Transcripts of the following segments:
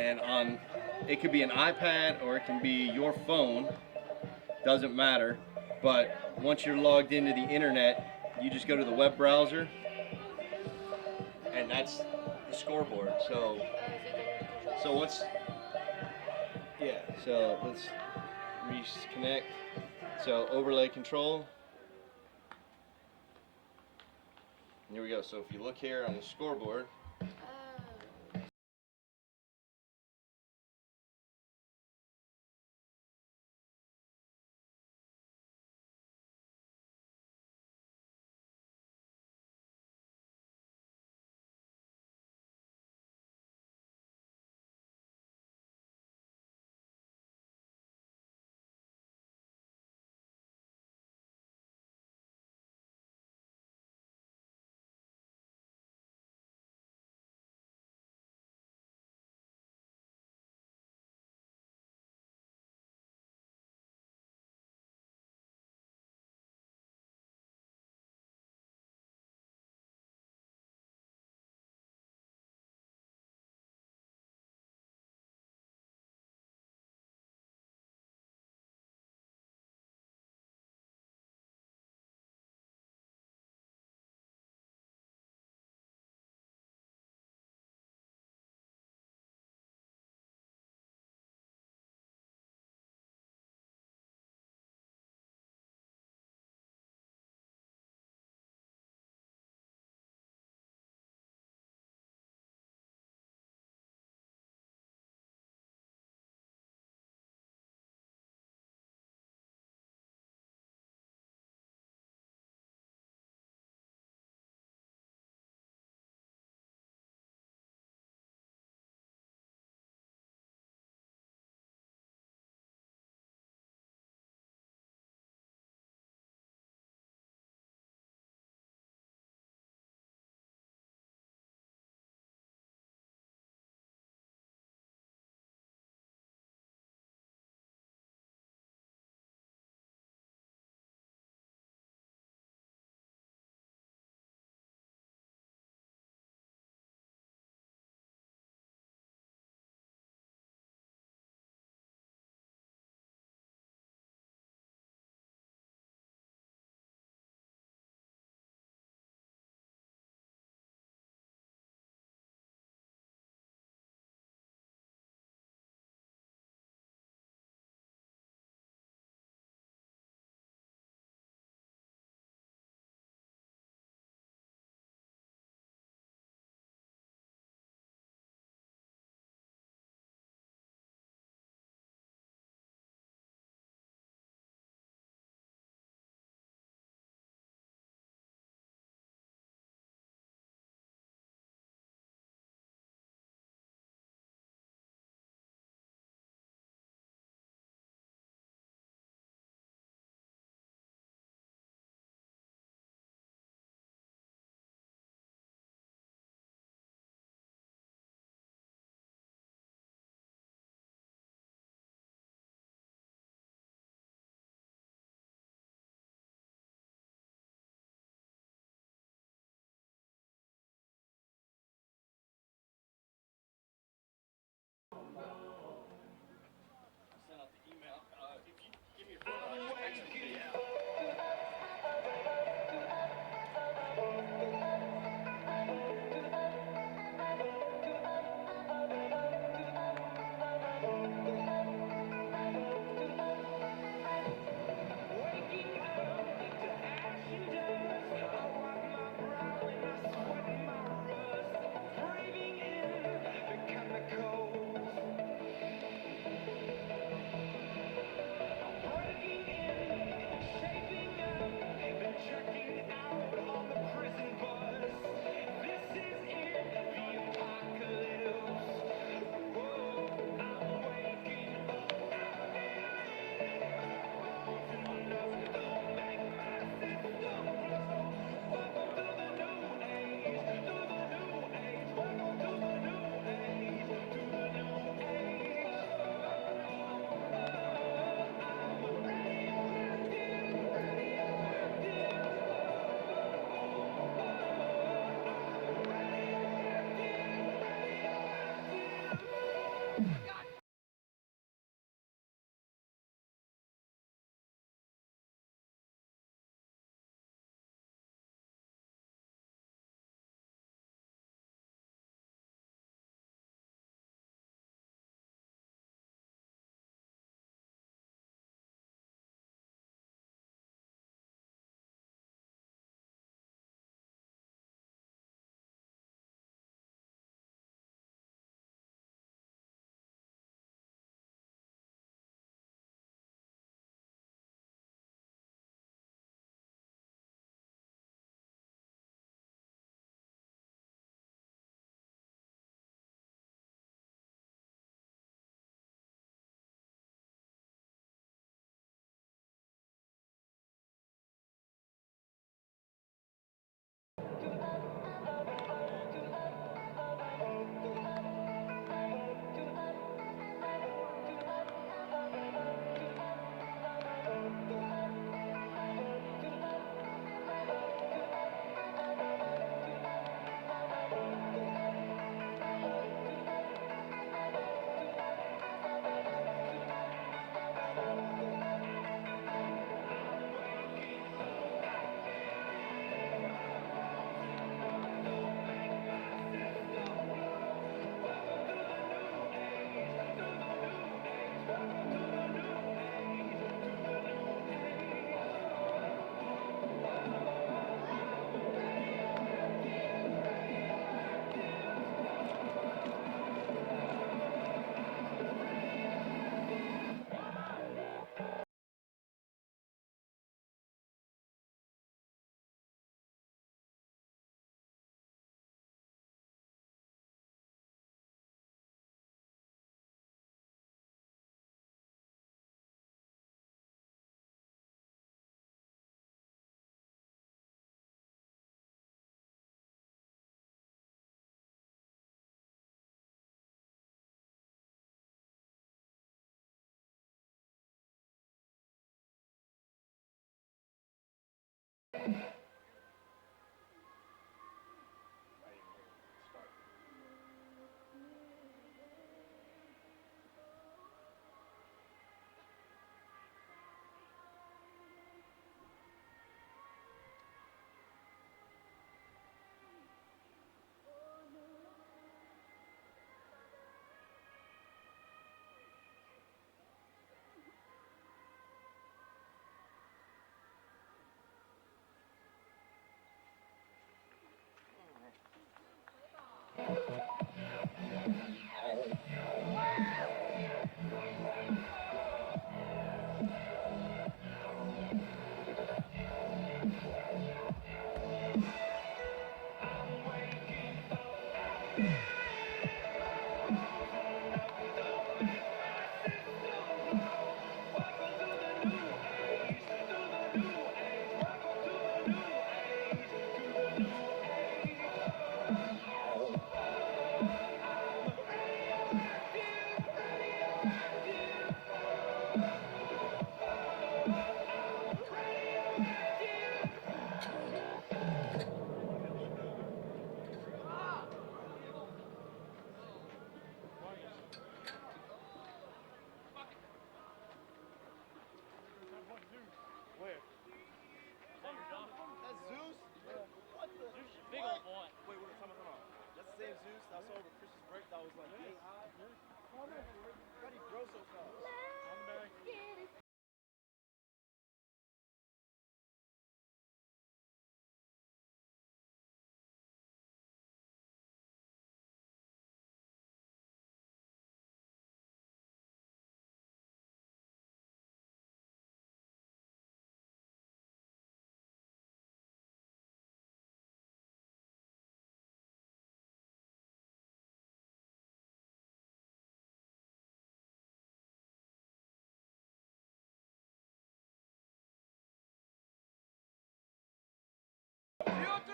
and it could be an iPad or it can be your phone, doesn't matter. But once you're logged into the internet, you just go to the web browser, and that's the scoreboard. So what's yeah? So let's reconnect. So overlay control. Here we go. So if you look here on the scoreboard,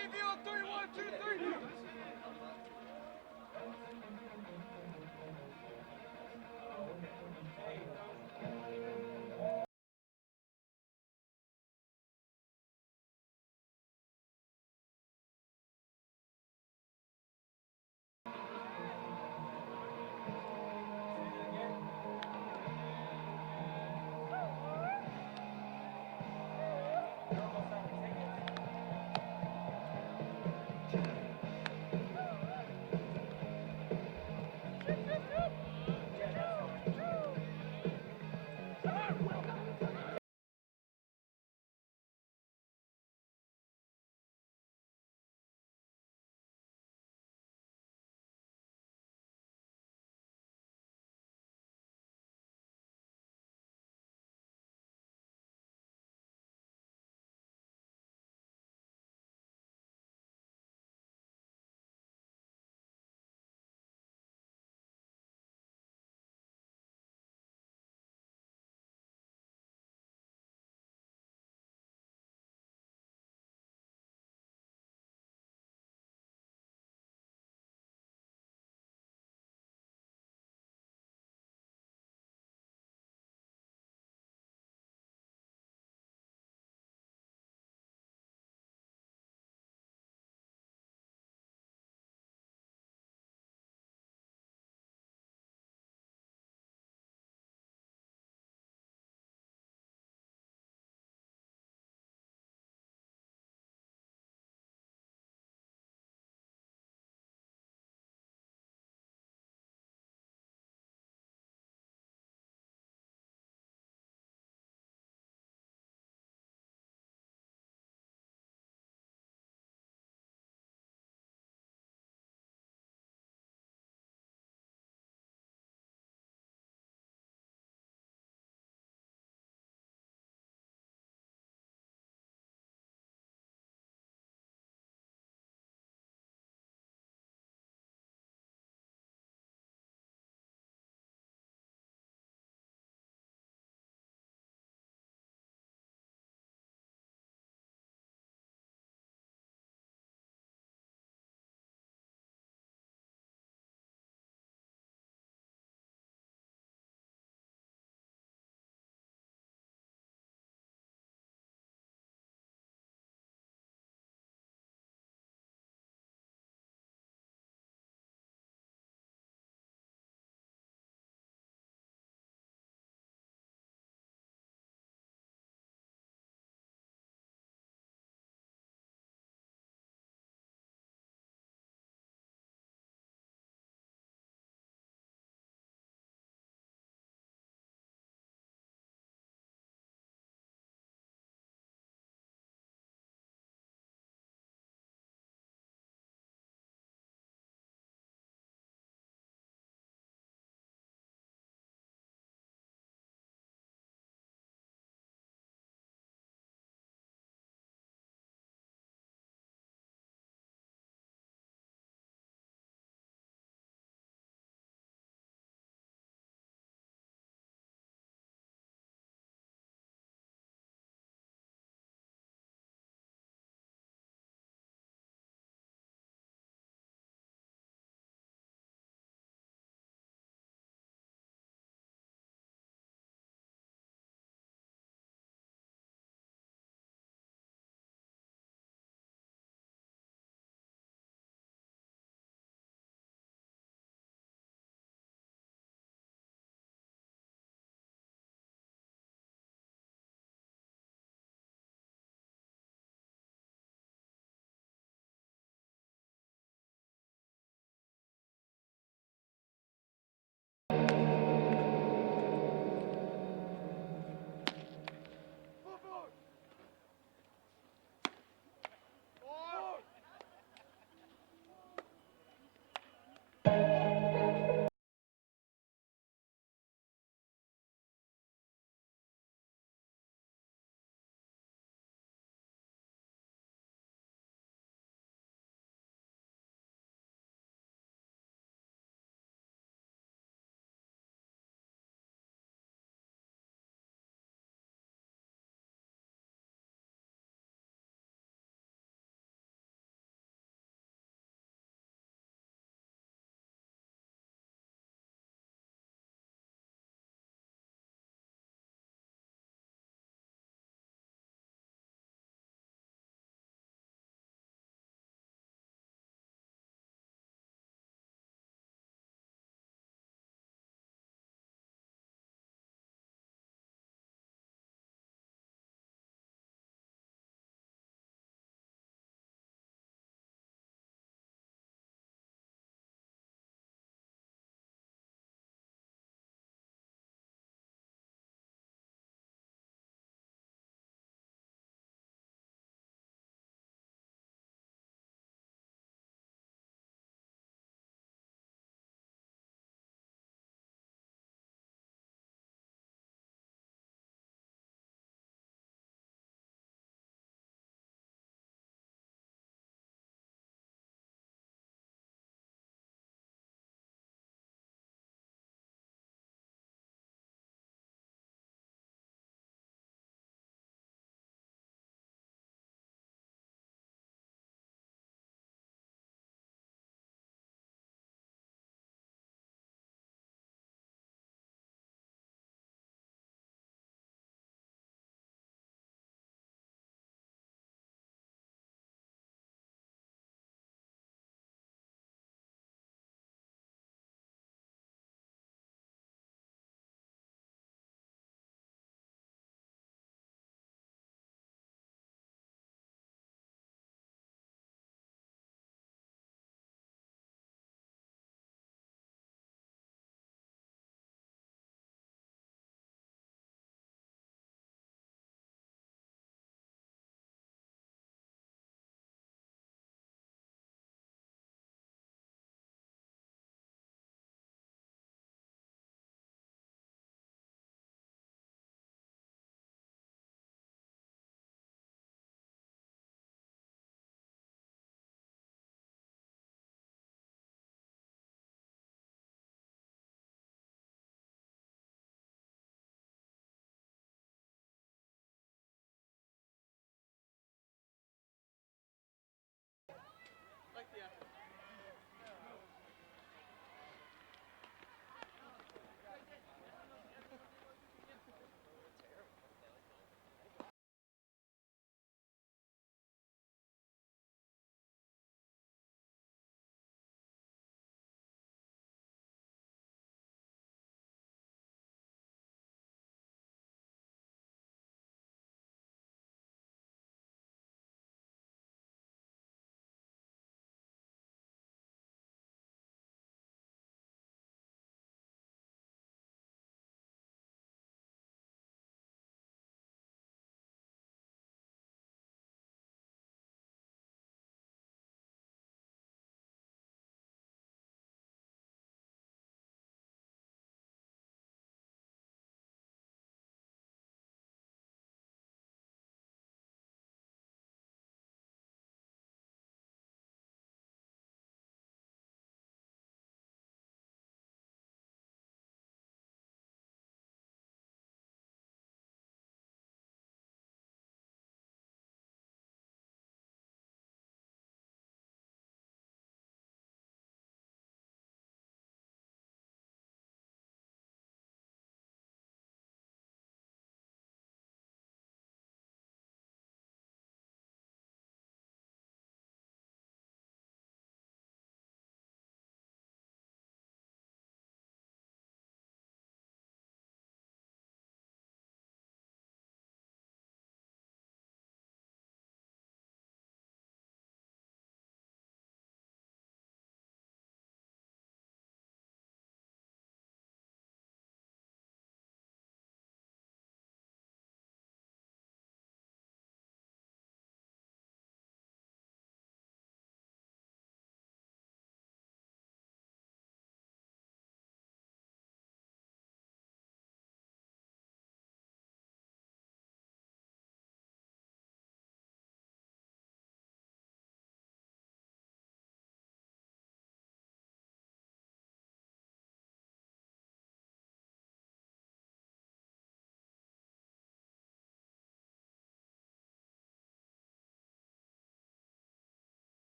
VO3, 1, 2, 3.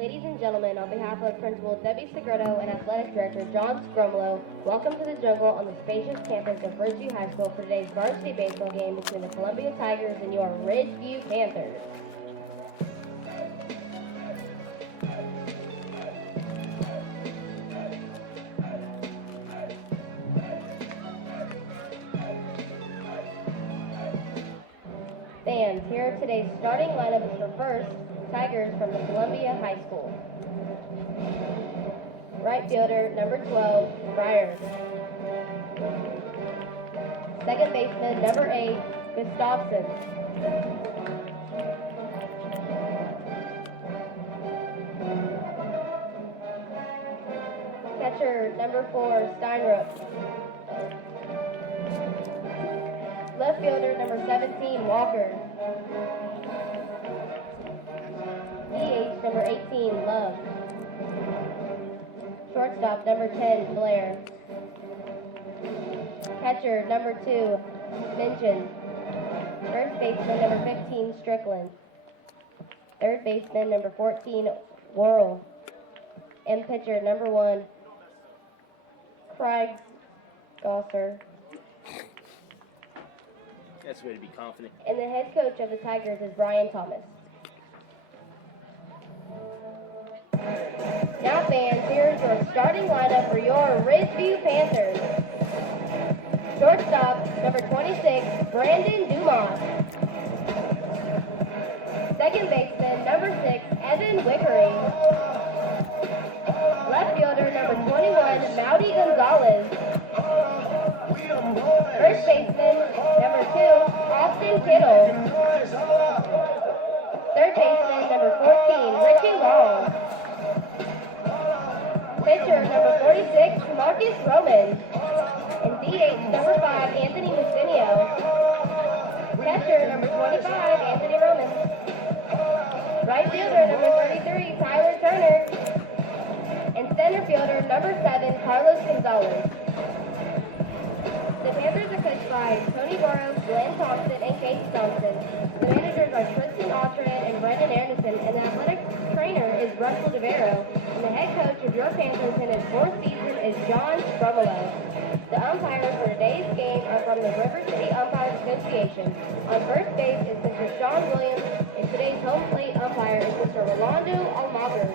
Ladies and gentlemen, on behalf of Principal Debbie Segreto and Athletic Director John Scrumlow, welcome to the jungle on the spacious campus of Ridgeview High School for today's varsity baseball game between the Columbia Tigers and your Ridgeview Panthers. Fans, here are today's starting lineups for first, Tigers from the Columbia High School. Right fielder, number 12, Friars. Second baseman, number 8, Gustafson. Catcher, number 4, Steinrup. Left fielder, number 17, Walker. DH, number 18, Love. Shortstop, number 10, Blair. Catcher, number 2, Minchin. First baseman, number 15, Strickland. Third baseman, number 14, Worrell. And pitcher, number 1, Kriegsgosser. That's the way to be confident. And the head coach of the Tigers is Brian Thomas. Now fans, here's your starting lineup for your Ridgeview Panthers. Shortstop, number 26, Brandon Dumas. Second baseman, number 6, Evan Wickering. Left fielder, number 21, Mowdy Gonzalez. First baseman, number 2, Austin Kittle. Third baseman, number 14, Richie Long. Pitcher, number 46, Marcus Roman. And DH, number 5, Anthony Mustinio. Catcher, number 25, Anthony Roman. Right fielder, number 33, Tyler Turner. And center fielder, number 7, Carlos Gonzalez. The Panthers are coached by Tony Burrows, Glenn Thompson, and Casey Thompson. The managers are Tristan Ottran and Brendan Anderson, and the athletic trainer is Russell DeVero. And the head coach of your Panthers in his 4th season is John Scrumlow. The umpires for today's game are from the River City Umpires Association. On first base is Mr. Sean Williams, and today's home plate umpire is Mr. Rolando Almaguer.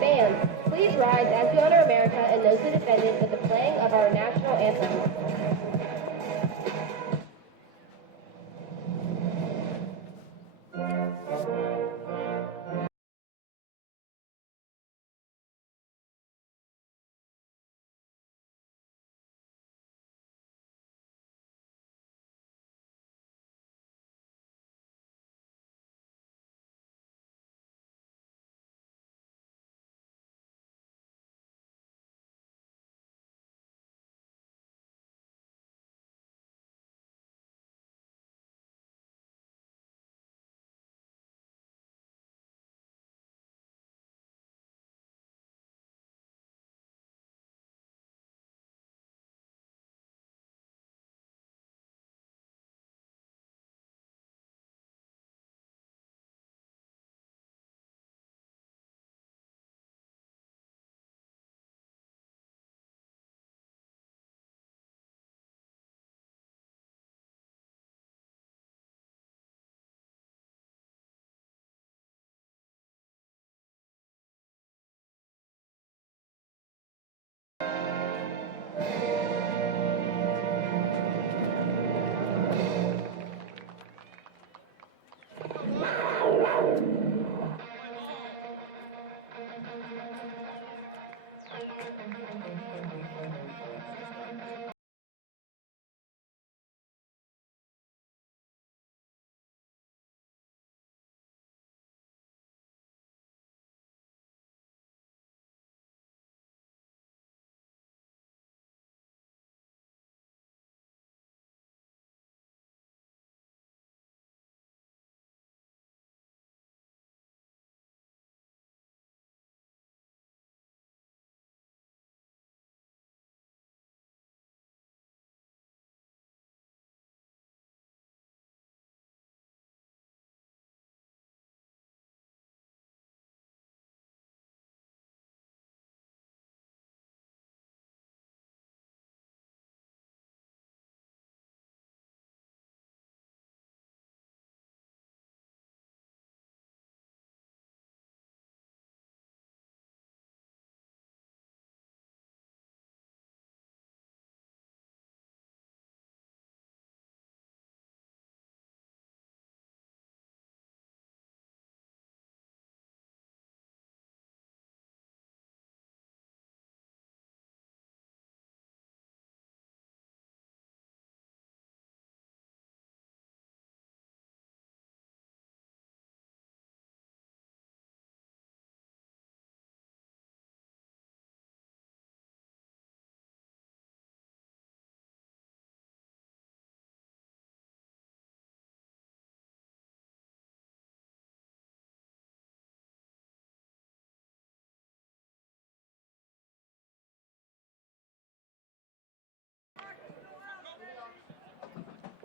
Fans, please rise as we honor America and those who defend it with the playing of our national anthem.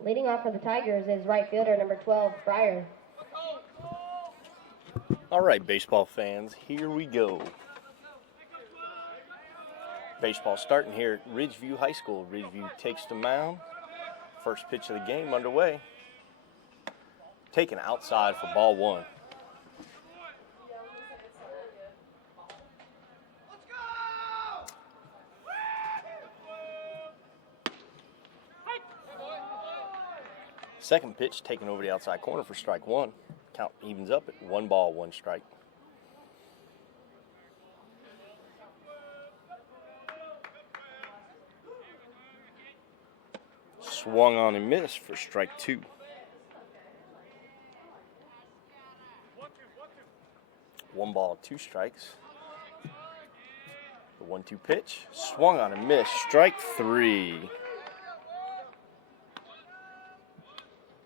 Leading off for the Tigers is right fielder number 12, Fryer. All right, baseball fans, here we go. Baseball starting here at Ridgeview High School. Ridgeview takes the mound. First pitch of the game underway. Taken outside for ball one. Second pitch taken over the outside corner for strike one. Count evens up at 1 ball, 1 strike. Swung on and missed for strike 2. One ball, 2 strikes. The 1-2 pitch, swung on and missed, strike 3.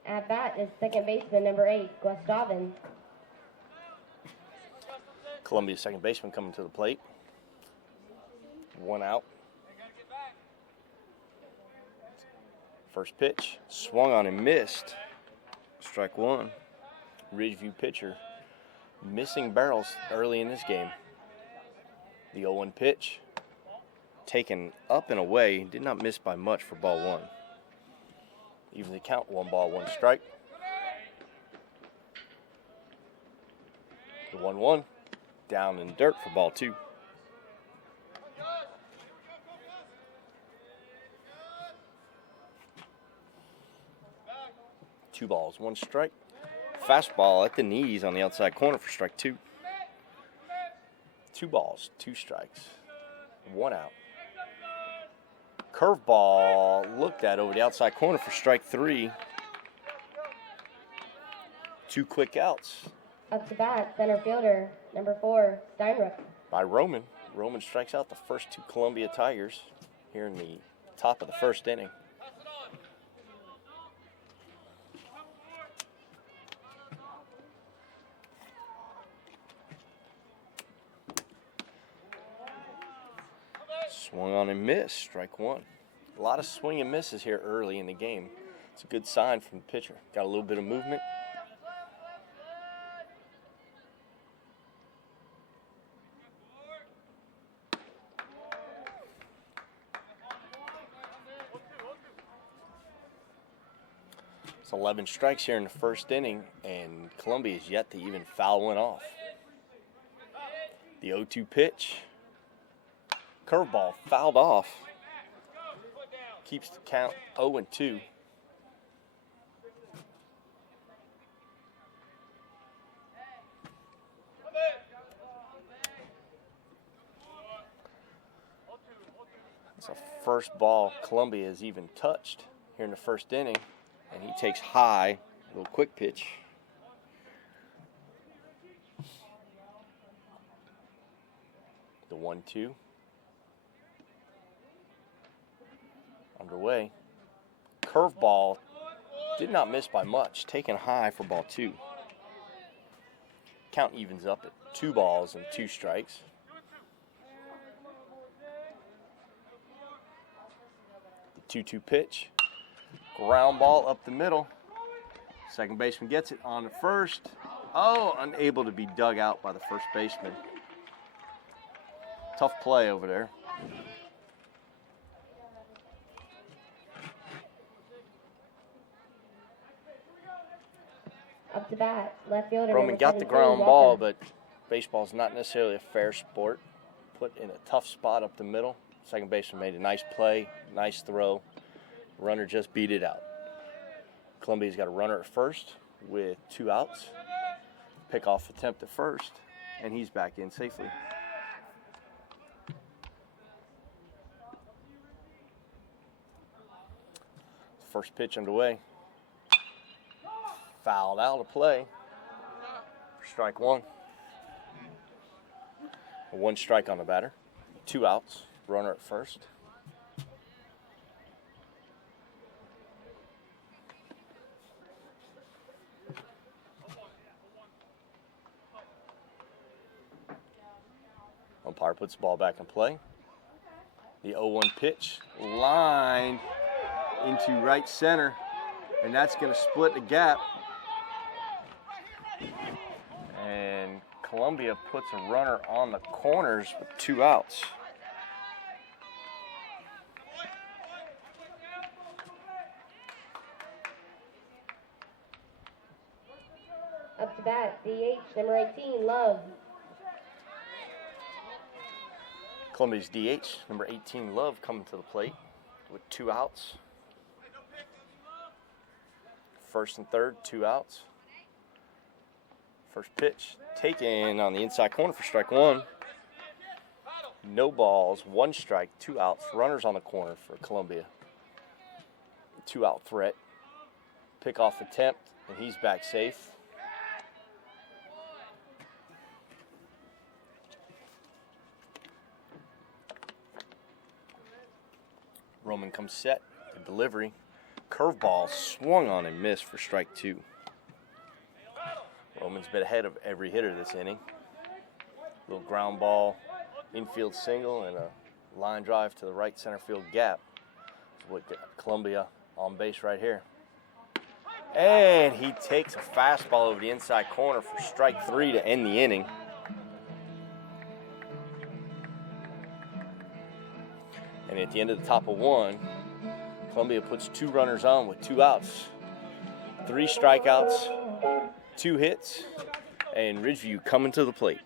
At bat is second baseman number 8, Gustavin. Columbia's second baseman coming to the plate. 1 out. First pitch, swung on and missed. Strike 1. Ridgeview pitcher missing barrels early in this game. The 0-1 pitch, taken up and away, did not miss by much for ball 1. Even the count, 1 ball, 1 strike. The 1-1, down in dirt for ball 2. Two balls, 1 strike. Fastball at the knees on the outside corner for strike 2. 2 balls, 2 strikes. 1 out. Curveball looked at over the outside corner for strike 3. 2 quick outs. Up to bat, center fielder number 4, Steinruck. By Roman. Roman strikes out the first 2 Columbia Tigers here in the top of the first inning. Swung on and missed, strike 1. A lot of swing and misses here early in the game. It's a good sign from the pitcher. Got a little bit of movement. It's 11 strikes here in the first inning, and Columbia is yet to even foul one off. The 0-2 pitch. Curveball fouled off. Keeps the count 0-2. It's a first ball Columbia has even touched here in the first inning. And he takes high, a little quick pitch. The 1-2. Underway. Curveball did not miss by much, taken high for ball 2. Count evens up at 2 balls and 2 strikes. The 2-2 pitch. Ground ball up the middle. Second baseman gets it on the first. Oh, unable to be dug out by the first baseman. Tough play over there. Up to bat, left fielder Roman number got the 17, ground Walker. ball, but baseball's not necessarily a fair sport. Put in a tough spot up the middle. Second baseman made a nice play, nice throw. Runner just beat it out. Columbia's got a runner at first with 2 outs. Pickoff attempt at first, and he's back in safely. First pitch underway. Fouled out of play for strike 1. 1 strike on the batter. 2 outs. Runner at first. Umpire puts the ball back in play. The 0-1 pitch lined into right center. And that's going to split the gap. And Columbia puts a runner on the corners with 2 outs. Up to bat, DH, number 18, Love. Columbia's DH, number 18, Love, coming to the plate with 2 outs. First and third, 2 outs. First pitch taken on the inside corner for strike 1. No balls, 1 strike, 2 outs. Runners on the corner for Columbia. 2-out threat. Pickoff attempt, and he's back safe. Roman comes set. The delivery. Curveball swung on and missed for strike 2. Roman's been ahead of every hitter this inning. Little ground ball, infield single, and a line drive to the right center field gap. That's what got Columbia on base right here. And he takes a fastball over the inside corner for strike 3 to end the inning. And at the end of the top of 1, Columbia puts 2 runners on with 2 outs. 3 strikeouts, 2 hits, and Ridgeview coming to the plate.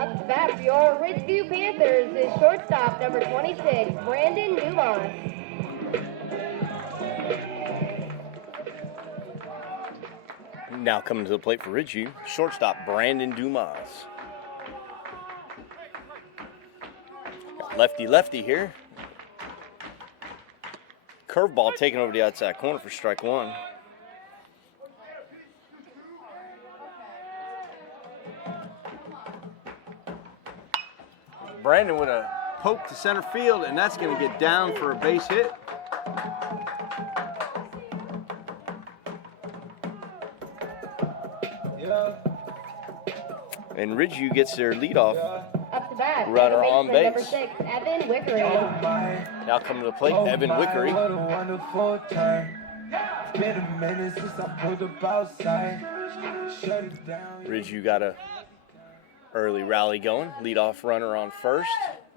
Up to bat for your Ridgeview Panthers is shortstop number 26, Brandon Dumas. Now coming to the plate for Ridgeview, shortstop Brandon Dumas. Got lefty here. Curveball taken over the outside corner for strike 1. Brandon with a poke to center field, and that's going to get down for a base hit. And Ridgeview gets their leadoff Up to bat, runner on base. number 6, Evan Wickery. Now coming to the plate, Evan Wickery. Ridgeview got a early rally going. Leadoff runner on first.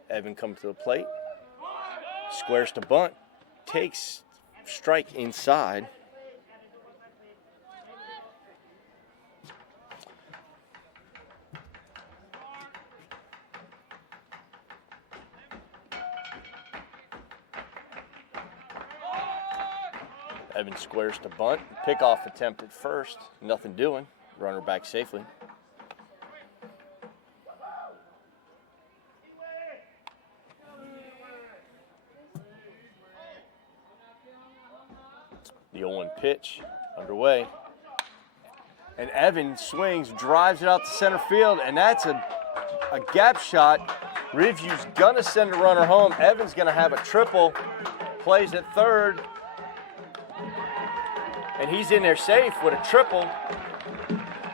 Evan comes to the plate. Squares to bunt. Takes strike inside. Evan squares to bunt. Pickoff attempt at first. Nothing doing. Runner back safely. The 0-1 pitch underway. And Evan swings, drives it out to center field, and that's a gap shot. Ridgeview's gonna send a runner home. Evan's gonna have a triple, plays at third, and he's in there safe with a triple.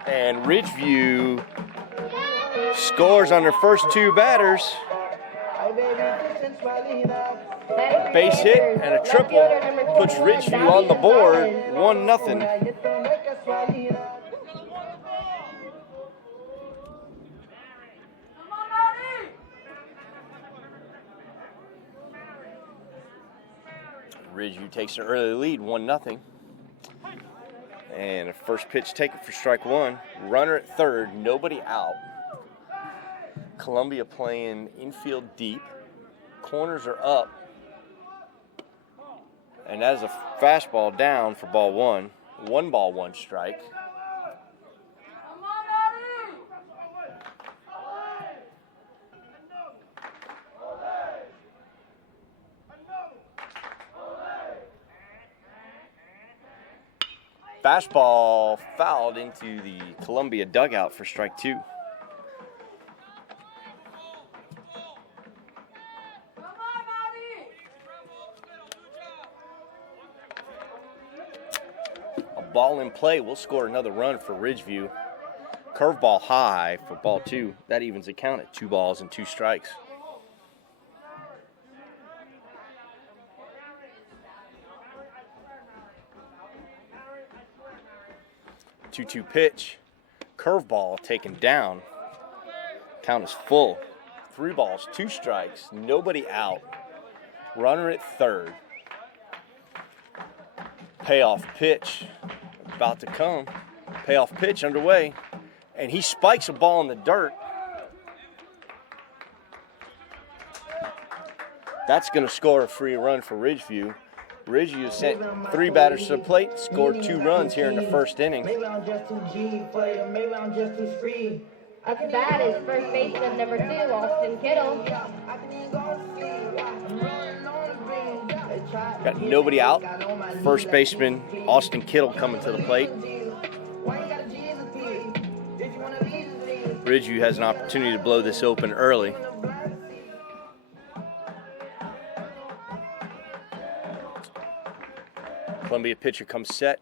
And Ridgeview scores on their first two batters. A base hit and a triple puts Ridgeview on the board, 1-0. Ridgeview takes an early lead, 1-0. And a first pitch taken for strike one. Runner at third, nobody out. Columbia playing infield deep. Corners are up. And that is a fastball down for ball one. 1 ball, 1 strike. Fastball fouled into the Columbia dugout for strike two. A ball in play will score another run for Ridgeview. Curveball high for ball two. That evens the count at 2 balls and 2 strikes. 2-2 pitch. Curveball taken down. Count is full. 3 balls, 2 strikes, nobody out. Runner at third. Payoff pitch about to come. Payoff pitch underway. And he spikes a ball in the dirt. That's going to score a free run for Ridgeview. Ridgeview sent 3 batters to the plate, scored 2 runs here in the first inning. At the bat is first baseman number 2, Austin Kittle. Got nobody out. First baseman Austin Kittle coming to the plate. Ridgeview has an opportunity to blow this open early. Columbia pitcher comes set,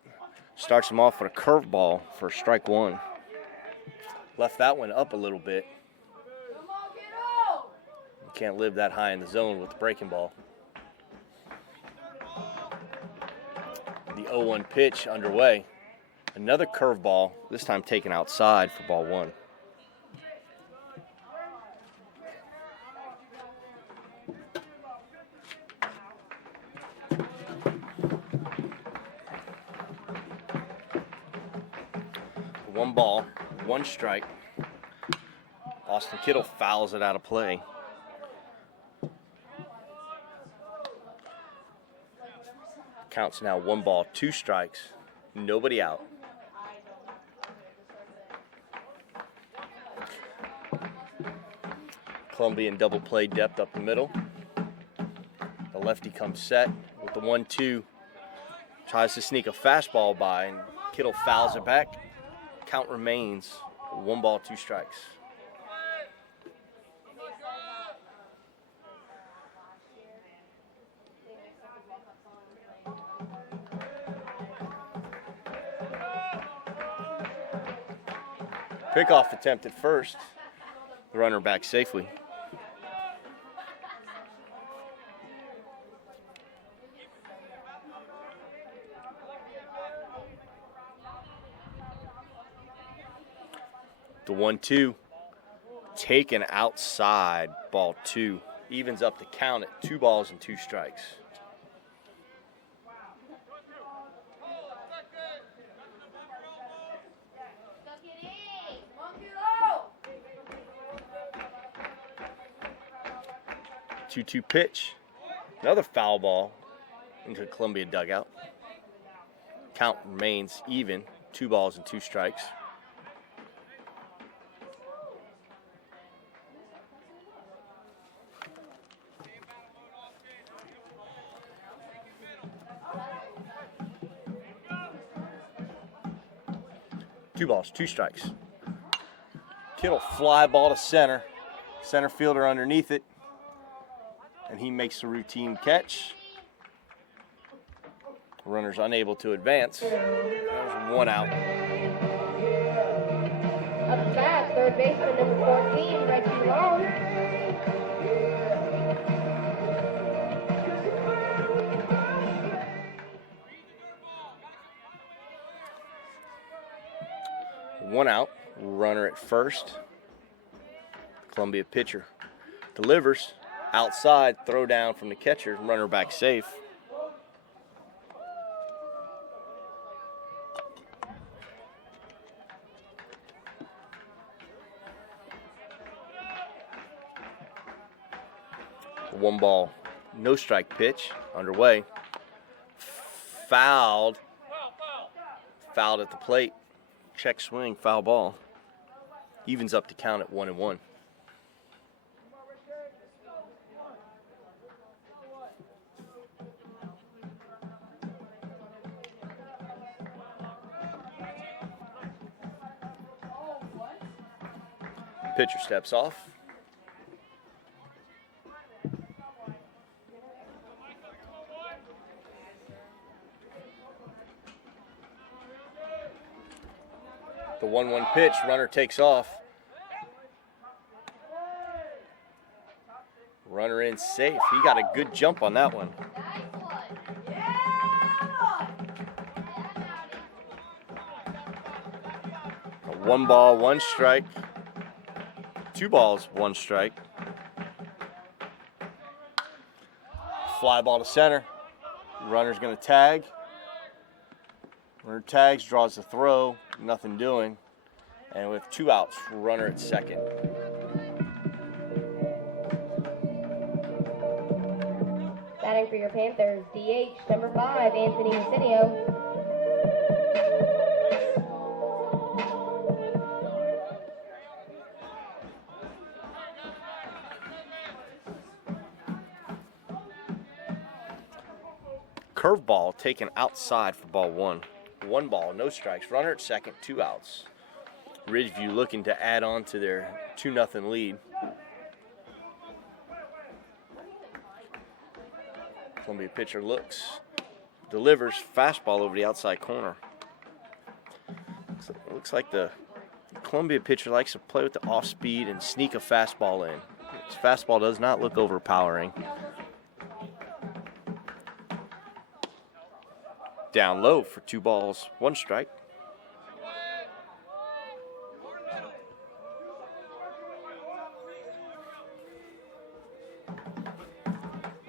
starts him off with a curveball for strike one. Left that one up a little bit. You can't live that high in the zone with the breaking ball. The 0-1 pitch underway. Another curveball, this time taken outside for ball one. One ball, 1 strike. Austin Kittle fouls it out of play. Counts now 1 ball, 2 strikes. Nobody out. Columbia in double play depth up the middle. The lefty comes set with the 1-2. Tries to sneak a fastball by, and Kittle fouls it back. Count remains 1 ball, 2 strikes. Pickoff attempt at first. The runner back safely. The 1-2 taken outside, ball 2. Evens up the count at 2 balls and 2 strikes. The 2-2 pitch. Another foul ball into the Columbia dugout. Count remains even, 2 balls and 2 strikes. 2 balls, 2 strikes. Kittle fly ball to center. Center fielder underneath it. And he makes the routine catch. Runner's unable to advance. There's 1 out. Up to bat, third baseman number 14, Reggie Long. One out. Runner at first. Columbia pitcher delivers. Outside, throw down from the catcher. Runner back safe. One ball, no strike pitch underway. Fouled at the plate. Check swing, foul ball. Evens up the count at 1-1. Pitcher steps off. The 1-1 pitch, runner takes off. Runner in safe. He got a good jump on that one. A 1 ball, 1 strike. 2 balls, 1 strike. Fly ball to center. Runner's going to tag. Runner tags, draws the throw. Nothing doing. And with 2 outs, runner at second. Batting for your Panthers, DH number 5, Anthony Musinio. Curveball taken outside for ball 1. 1 ball, no strikes. Runner at second, 2 outs. Ridgeview looking to add on to their 2-0 lead. Columbia pitcher looks, delivers, fastball over the outside corner. Looks like the Columbia pitcher likes to play with the off speed and sneak a fastball in. His fastball does not look overpowering. Down low for 2 balls, 1 strike.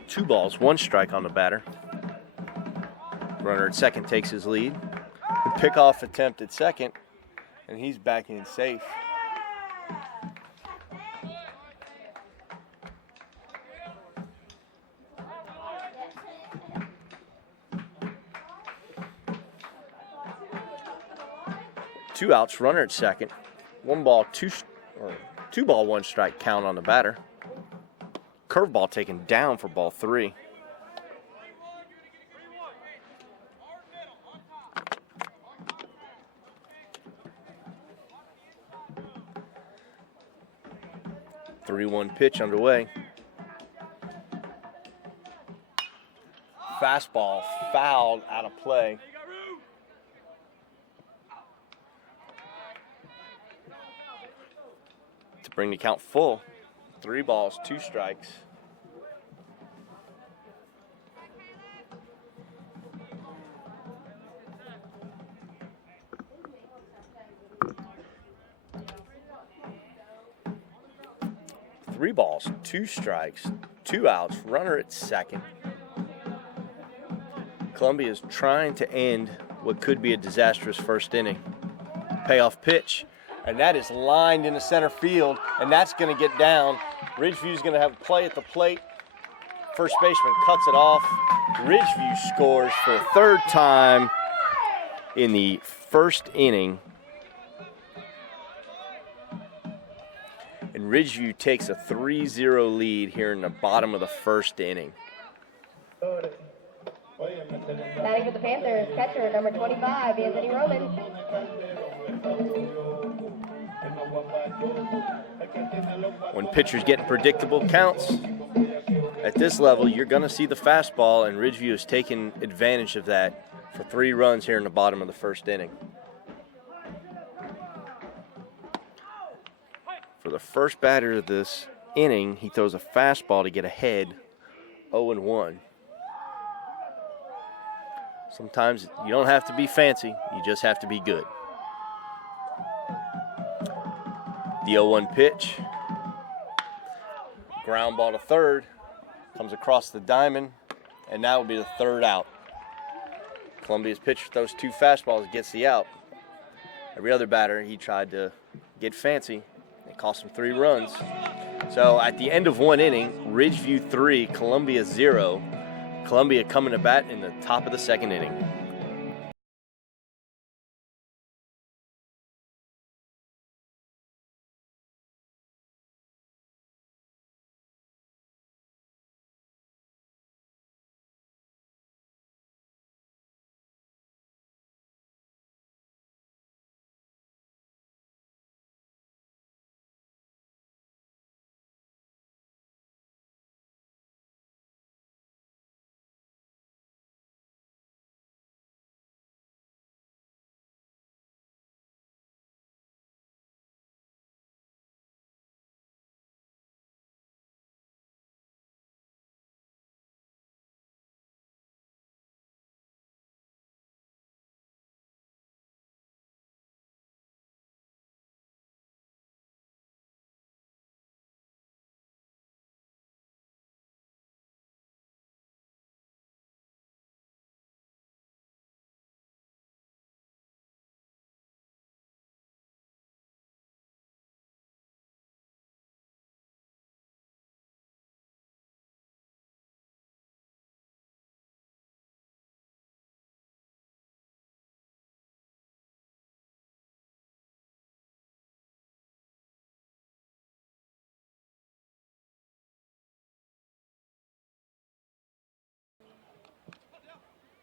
Two balls, 1 strike on the batter. Runner at second takes his lead. The pickoff attempt at second, and he's back in safe. Two outs, runner at second. 1 ball, 2 ball, 1 strike count on the batter. Curveball taken down for ball 3. The 3-1 pitch underway. Fastball fouled out of play. To bring the count full. 3 balls, 2 strikes. Three balls, 2 strikes, 2 outs, runner at second. Columbia is trying to end what could be a disastrous first inning. Payoff pitch, and that is lined into center field, and that's going to get down. Ridgeview is going to have a play at the plate. First baseman cuts it off. Ridgeview scores for a 3rd time in the first inning. And Ridgeview takes a 3-0 lead here in the bottom of the 1st inning. Batting for the Panthers, catcher number 25, Anthony Roman. When pitchers getting predictable counts, at this level, you're going to see the fastball, and Ridgeview has taken advantage of that for 3 runs here in the bottom of the first inning. For the first batter of this inning, he throws a fastball to get ahead, 0-1. Sometimes you don't have to be fancy, you just have to be good. The 0-1 pitch, ground ball to third, comes across the diamond, and that will be the 3rd out. Columbia's pitcher throws 2 fastballs, gets the out. Every other batter, he tried to get fancy. It cost him 3 runs. So at the end of 1 inning, Ridgeview 3, Columbia 0. Columbia coming to bat in the top of the 2nd inning.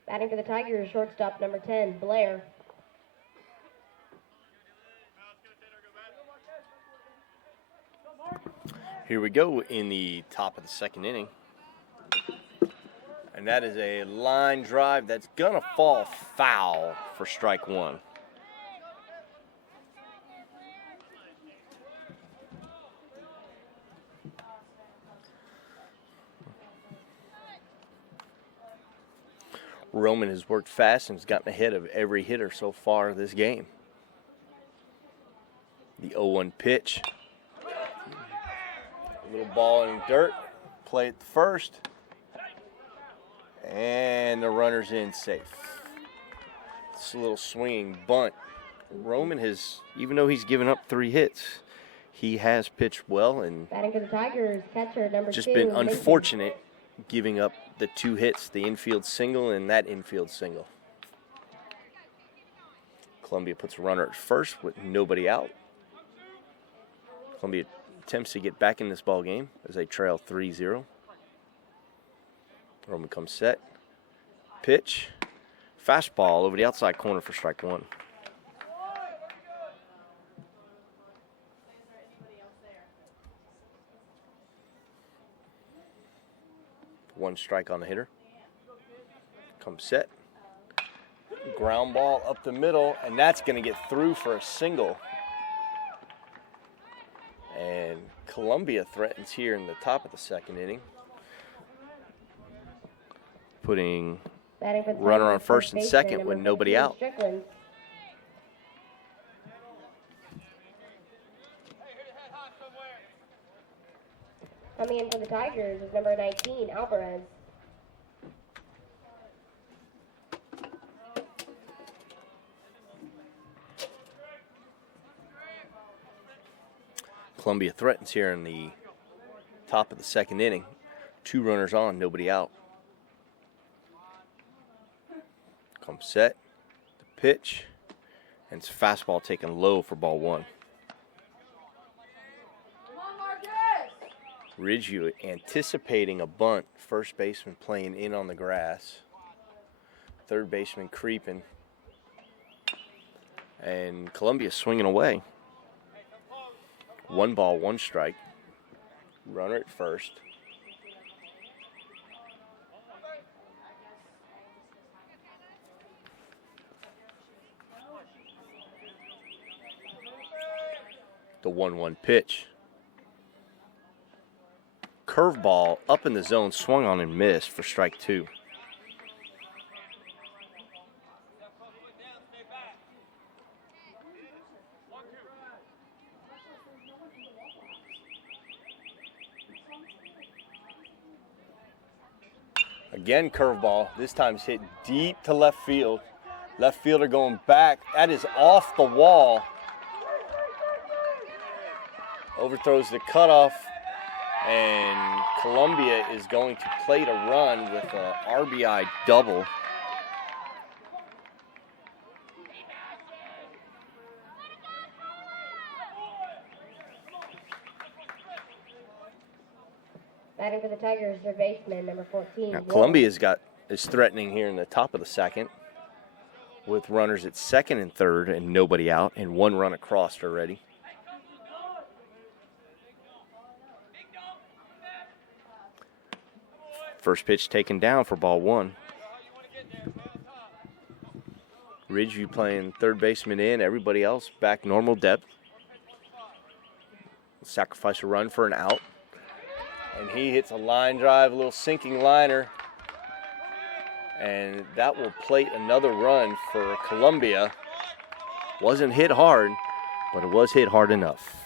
Batting for the Tigers, shortstop number 10, Blair. Here we go in the top of the 2nd inning. And that is a line drive that's going to fall foul for strike 1. Roman has worked fast and has gotten ahead of every hitter so far this game. The 0-1 pitch. A little ball in dirt. Play at the first. And the runner's in safe. It's a little swinging bunt. Roman has, even though he's given up 3 hits, he has pitched well and Batting for the Tigers, catcher number 2, just been Mason. unfortunate giving up the 2 hits, the infield single and that infield single. Columbia puts a runner at first with nobody out. Columbia attempts to get back in this ball game as they trail 3-0. Roman comes set. Pitch. Fastball over the outside corner for strike 1. One strike on the hitter. Comes set. Ground ball up the middle, and that's going to get through for a single. And Columbia threatens here in the top of the 2nd inning, putting runner on first and second with nobody out. Strickland. Coming in for the Tigers is number 19, Alvarez. Columbia threatens here in the top of the 2nd inning. 2 runners on, nobody out. Comes set, the pitch, and it's fastball taken low for ball 1. Ridgeview anticipating a bunt. First baseman playing in on the grass. Third baseman creeping. And Columbia swinging away. 1 ball, 1 strike. Runner at first. The 1-1 pitch. Curveball up in the zone, swung on and missed for strike 2. Again, curveball. This time it's hit deep to left field. Left fielder going back. That is off the wall. Overthrows the cutoff, and Columbia is going to plate a run with a RBI double. Batting for the Tigers, their baseman, number 14. Now, Columbia's is threatening here in the top of the second with runners at second and third and nobody out and 1 run across already. First pitch taken down for ball 1. Ridgeview playing third baseman in, everybody else back normal depth. Sacrifice a run for an out. And he hits a line drive, a little sinking liner. And that will plate another run for Columbia. Wasn't hit hard, but it was hit hard enough.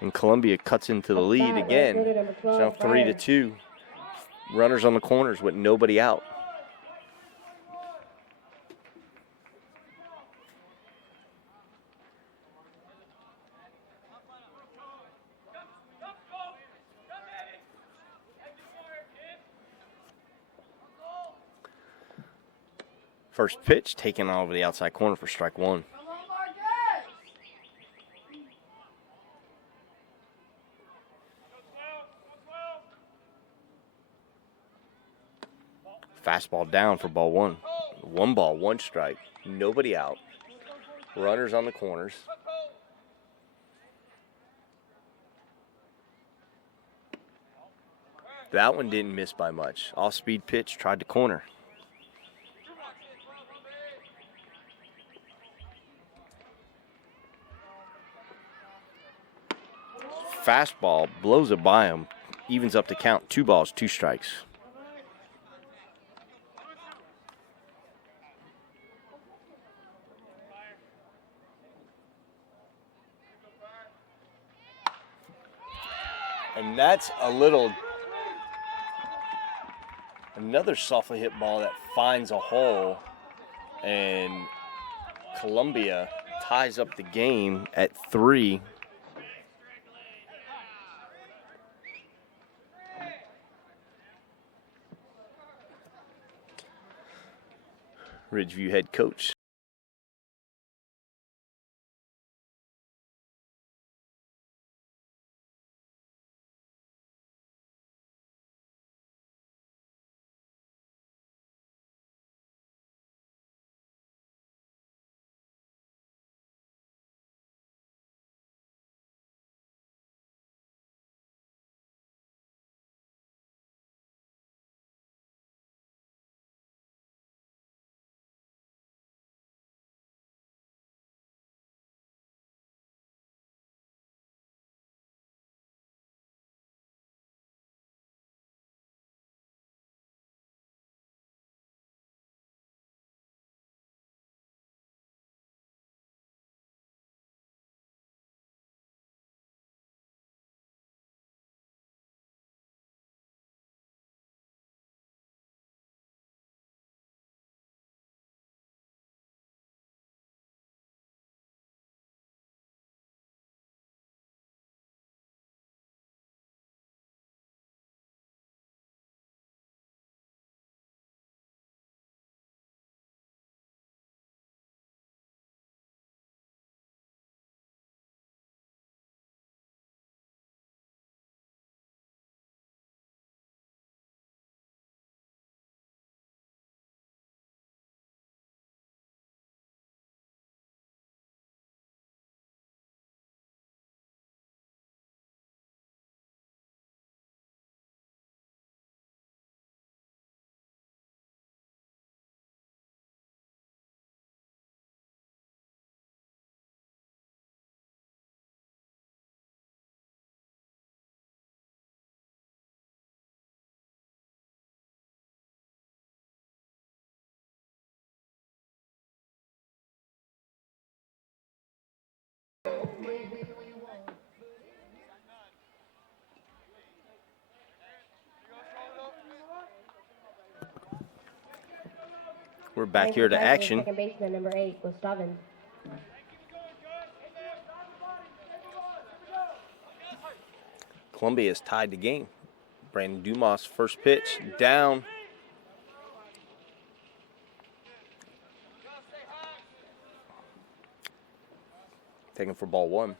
And Columbia cuts into the lead again. It's now 3-2. Runners on the corners with nobody out. First pitch taken over the outside corner for strike 1. Fastball down for ball 1. 1 ball, 1 strike. Nobody out. Runners on the corners. That one didn't miss by much. Off-speed pitch, tried to corner. Fastball blows it by him. Evens up the count. 2 balls, 2 strikes. And that's another softly hit ball that finds a hole, and Columbia ties up the game at 3. Ridgeview head coach We're back here to action. Second baseman, number 8, Gustavin. Columbia has tied the game. Brandon Dumas, first pitch, down. Taken for ball 1.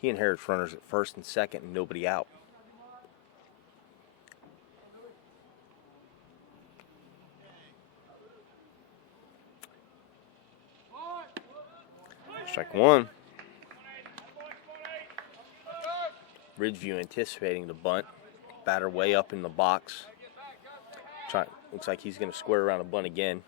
He inherits runners at first and second and nobody out. Strike 1. Ridgeview anticipating the bunt. Batter way up in the box. Looks like he's going to square around a bunt again.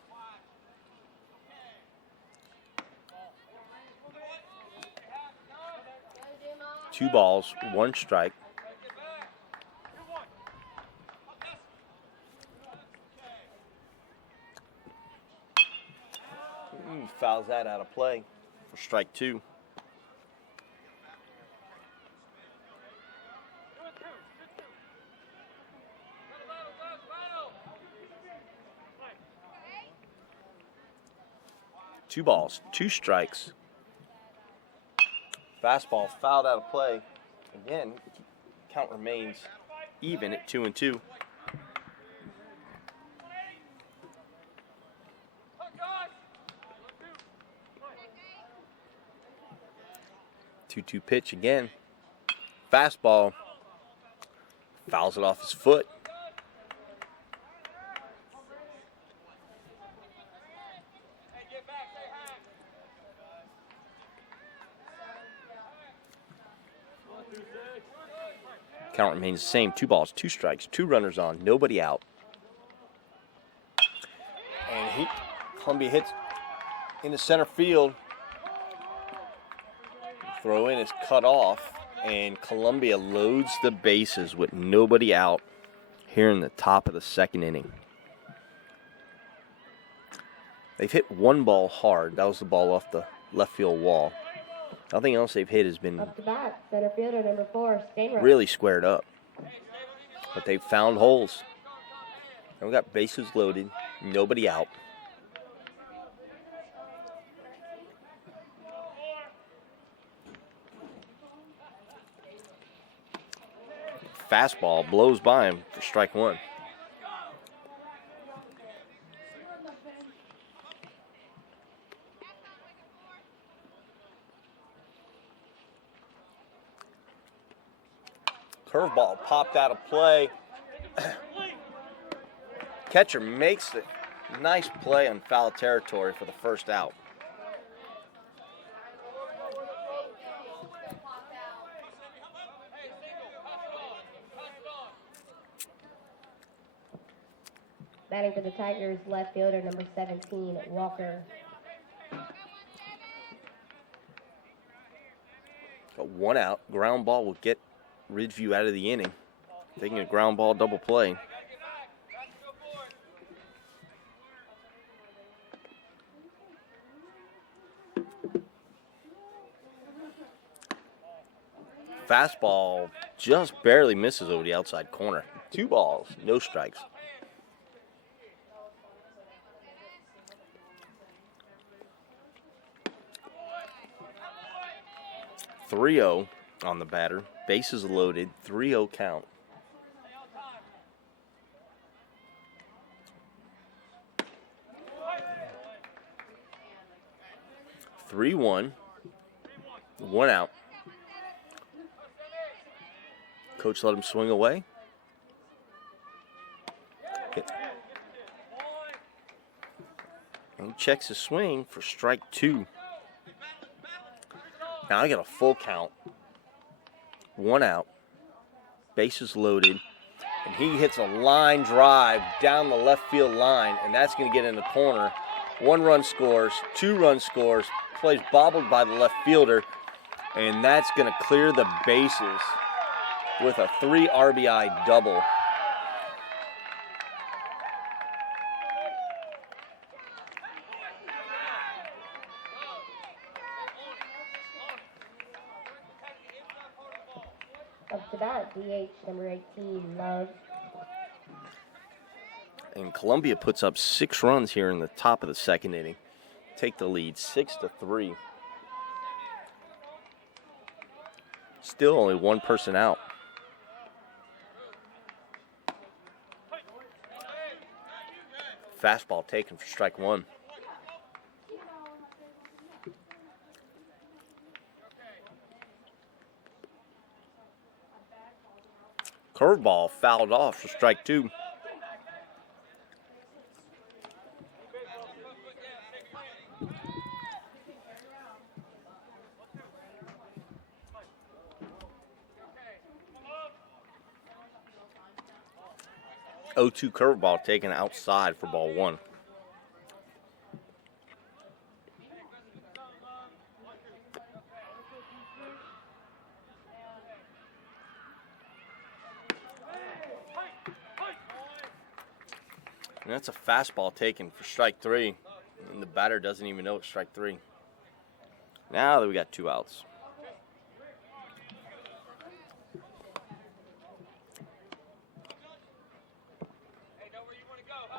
Two balls, one strike. Fouls that out of play for strike 2. Two balls, two strikes. Fastball fouled out of play. Again, count remains even at 2-2. 2-2 pitch again. Fastball fouls it off his foot. Count remains the same. 2 balls, 2 strikes, 2 runners on, nobody out. And Columbia hits into center field. Throw in is cut off, and Columbia loads the bases with nobody out here in the top of the 2nd inning. They've hit 1 ball hard. That was the ball off the left field wall. Nothing else they've hit has been Up to bat, center fielder, number 4, Stainwright. really squared up. But they've found holes. And we got bases loaded, nobody out. Fastball blows by him for strike 1. Curveball popped out of play. Catcher makes the nice play on foul territory for the first out. Batting for the Tigers, left fielder, number 17, Walker. Got 1 out. Ground ball will get Ridgeview out of the inning. Taking a ground ball double play. Fastball just barely misses over the outside corner. 2 balls, no strikes. .30 on the batter. Bases loaded. 3-0 count. (3-1). 1 out. Coach let him swing away. And he checks his swing for strike 2. Now I got a full count. 1 out. Bases loaded. And he hits a line drive down the left field line, and that's going to get in the corner. 1 run scores, 2 run scores, plays bobbled by the left fielder, and that's going to clear the bases with a 3 RBI double. Up to bat, DH, number 18, Love. And Columbia puts up 6 runs here in the top of the second inning. Take the lead 6-3. Still only one person out. Fastball taken for strike 1. Curveball fouled off for strike 2. O2 curveball taken outside for ball 1. And that's a fastball taken for strike 3. And the batter doesn't even know it's strike 3. Now that we got 2 outs.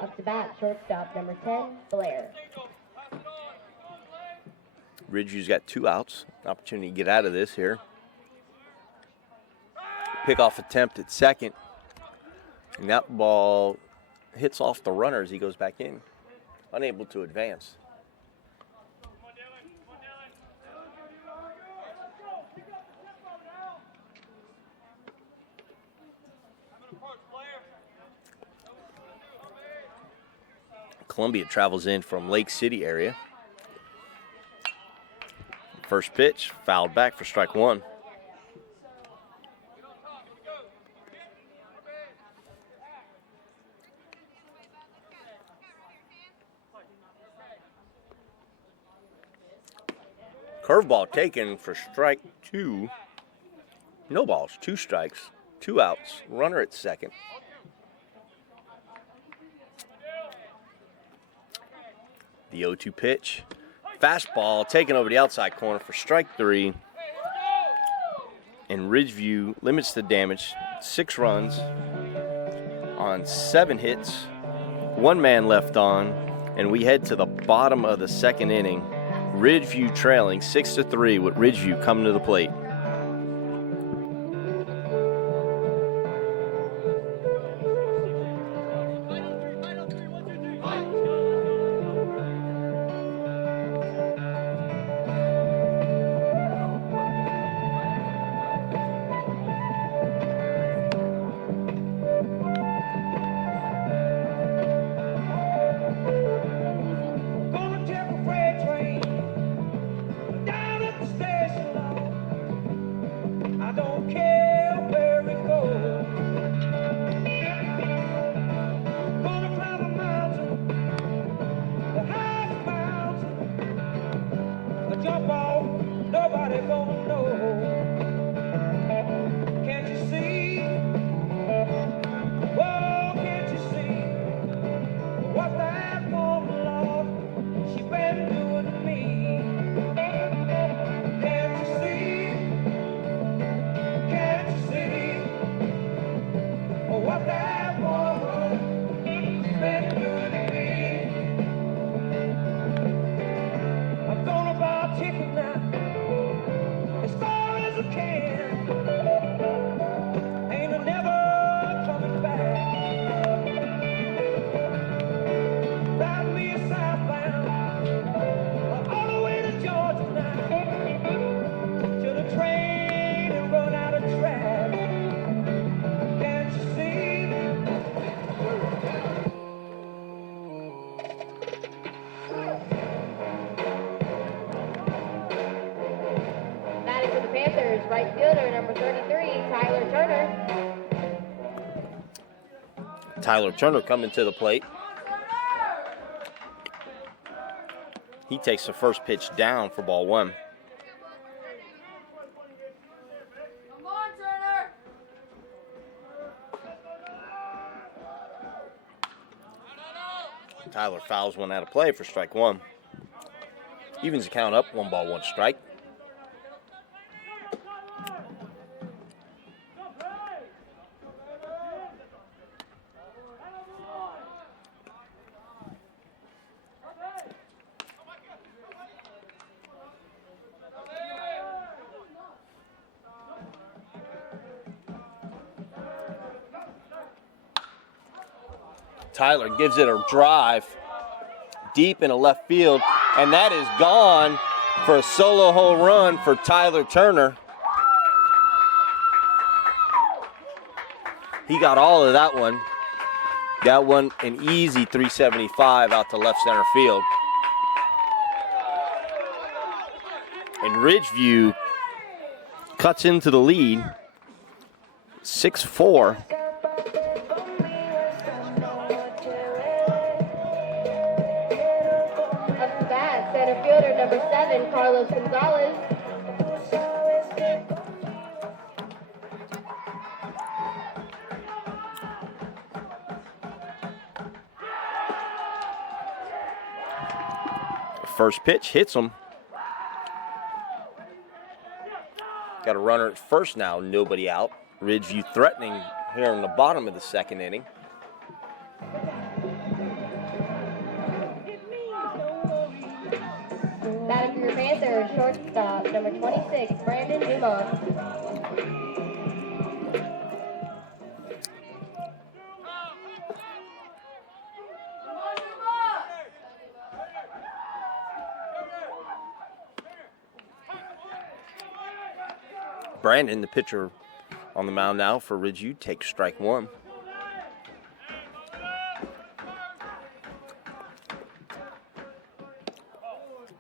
Up to bat, shortstop number 10, Blair. Ridgeview's got 2 outs. Opportunity to get out of this here. Pickoff attempt at second. And that ball hits off the runner as he goes back in. Unable to advance. Columbia travels in from Lake City area. First pitch, fouled back for strike 1. Curveball taken for strike 2. No balls, 2 strikes, 2 outs, runner at second. The 0-2 pitch. Fastball taken over the outside corner for strike 3. And Ridgeview limits the damage. 6 runs on 7 hits. 1 man left on. And we head to the bottom of the second inning. Ridgeview trailing 6-3 with Ridgeview coming to the plate. Gonna take a freight train down at the station, Lord. I don't care where it goes. Gonna climb a mountain, the highest mountain. I jump off, nobody gonna know. Can't you see? Whoa, can't you see? What that woman, Lord, she been doing to me? Can't you see? Can't you see? What that woman been doing to me? I'm gonna buy a ticket now, as far as I can. Ain't I never coming back. Ride me a southbound, all the way to Georgia now. Till the train and run out of track. Can't you see? Batting for the Panthers, right fielder number 33, Tyler Turner. Tyler Turner coming to the plate. He takes the first pitch down for ball 1. Come on, Turner! Tyler fouls one out of play for strike 1. Evens the count up, 1 ball, 1 strike. Tyler gives it a drive deep in a left field, and that is gone for a solo home run for Tyler Turner. He got all of that one. That one an easy 375 out to left center field. And Ridgeview cuts into the lead, 6-4. Up to bat, center fielder number 7, Carlos Gonzalez. First pitch hits him. Got a runner at first now, nobody out. Ridgeview threatening here in the bottom of the second inning. Batting for your Panthers, shortstop number 26, Brandon Dumas. Brandon, the pitcher on the mound now for Ridgeview, takes strike one.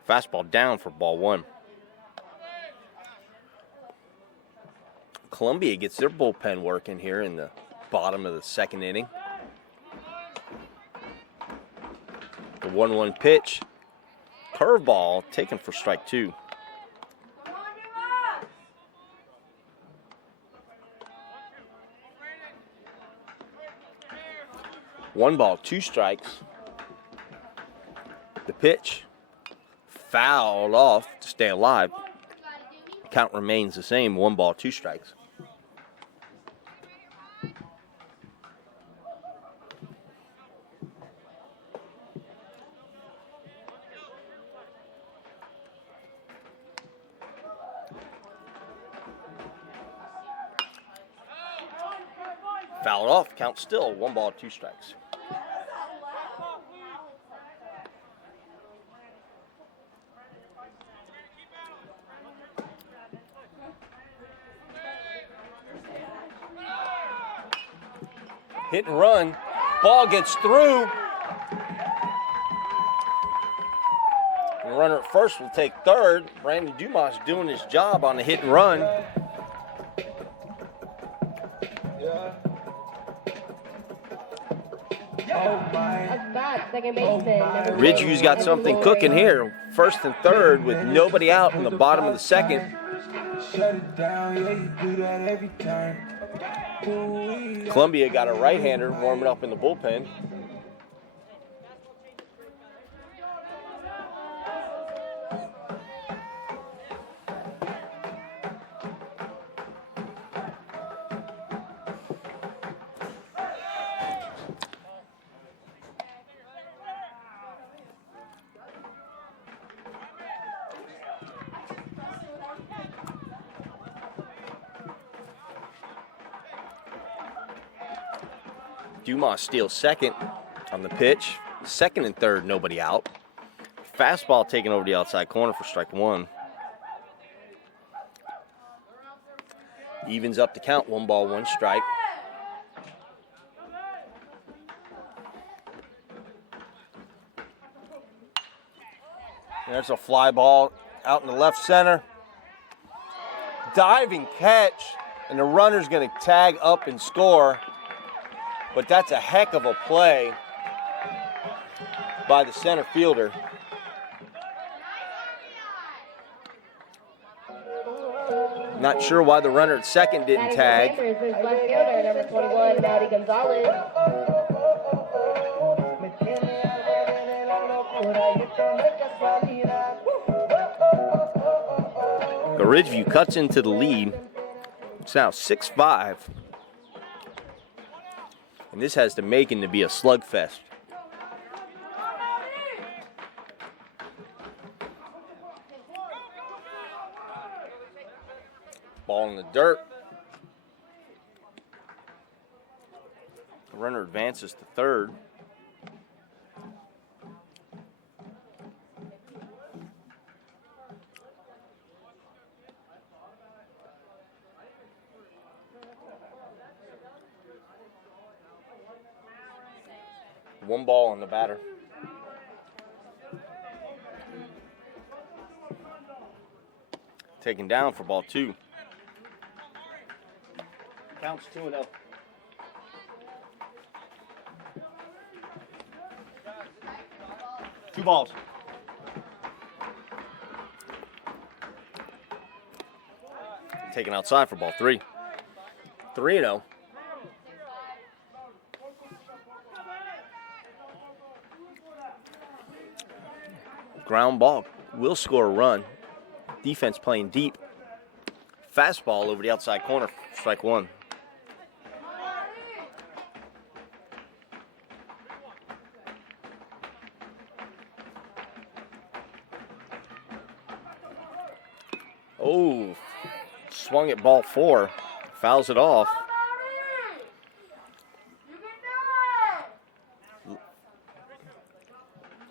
Fastball down for ball one. Columbia gets their bullpen working here in the bottom of the second inning. The 1-1 pitch. Curveball taken for strike two. One ball, two strikes. The pitch fouled off to stay alive. Count remains the same, 1 ball, 2 strikes. Fouled off, count still, 1 ball, 2 strikes. Hit and run. Ball gets through. The runner at first will take third. Brandon Dumas doing his job on the hit and run. Second baseman. Ridgeview's got something cooking here. First and third with nobody out in the bottom of the second. Columbia got a right-hander warming up in the bullpen. Dumas steals second on the pitch. Second and third, nobody out. Fastball taken over the outside corner for strike one. Evens up the count, 1 ball, 1 strike. There's a fly ball out in the left center. Diving catch, and the runner's going to tag up and score. But that's a heck of a play by the center fielder. Not sure why the runner at second didn't tag. Left fielder, number 21, Rowdy Gonzalez. The Ridgeview cuts into the lead. It's now 6-5. And this has the making to be a slugfest. Ball in the dirt. The runner advances to third. 1 ball on the batter. Taken down for ball 2. Counts 2-0. Two balls. Taken outside for ball 3. 3-0. Ground ball. Will score a run. Defense playing deep. Fastball over the outside corner. Strike 1. Oh, swung at ball 4. Fouls it off.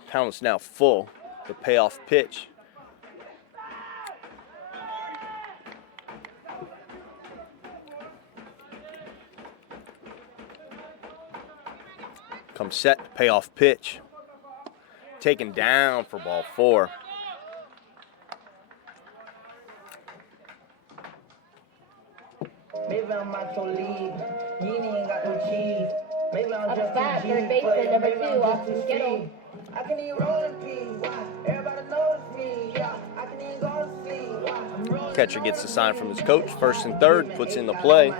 Count is now full. The payoff pitch. Comes set, payoff pitch. Taken down for ball 4. Maybe I'm macho league. You ain't got no cheese. Maybe I'm Up just at bat, too third cheap. baseman, number Maybe 2, I'm Austin just too Skittle. cheap. I can even roll a pee. Everybody knows me. Yeah, I can even go to sleep. I'm rolling Catcher gets the sign from his coach. First and third, puts in the play.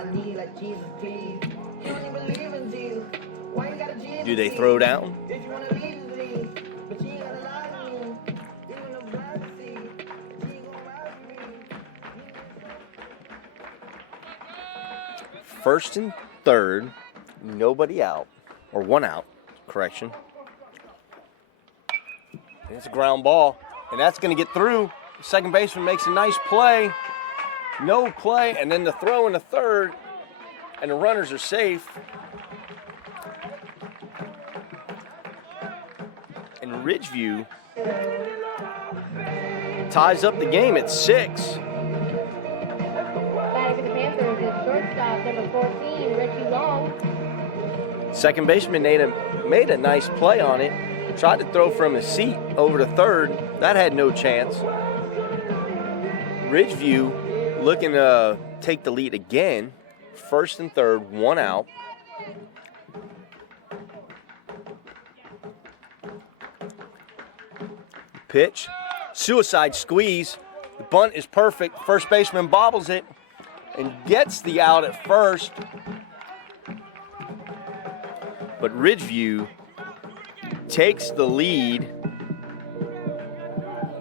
Do they throw down? Did you want to leave me? But you ain't gotta lie to me. Even the Varsity, you ain't gonna ride with me. First and third, nobody out, or 1 out, correction. And it's a ground ball, and that's going to get through. The second baseman makes a nice play. No play, and then the throw in the third, and the runners are safe. And Ridgeview ties up the game at 6. Batting for the Panthers is shortstop, number 14, Richie Long. Second baseman made a nice play on it. Tried to throw from his seat over to third. That had no chance. Ridgeview looking to take the lead again. First and third, 1 out. Pitch. Suicide squeeze. The bunt is perfect. First baseman bobbles it and gets the out at first. But Ridgeview takes the lead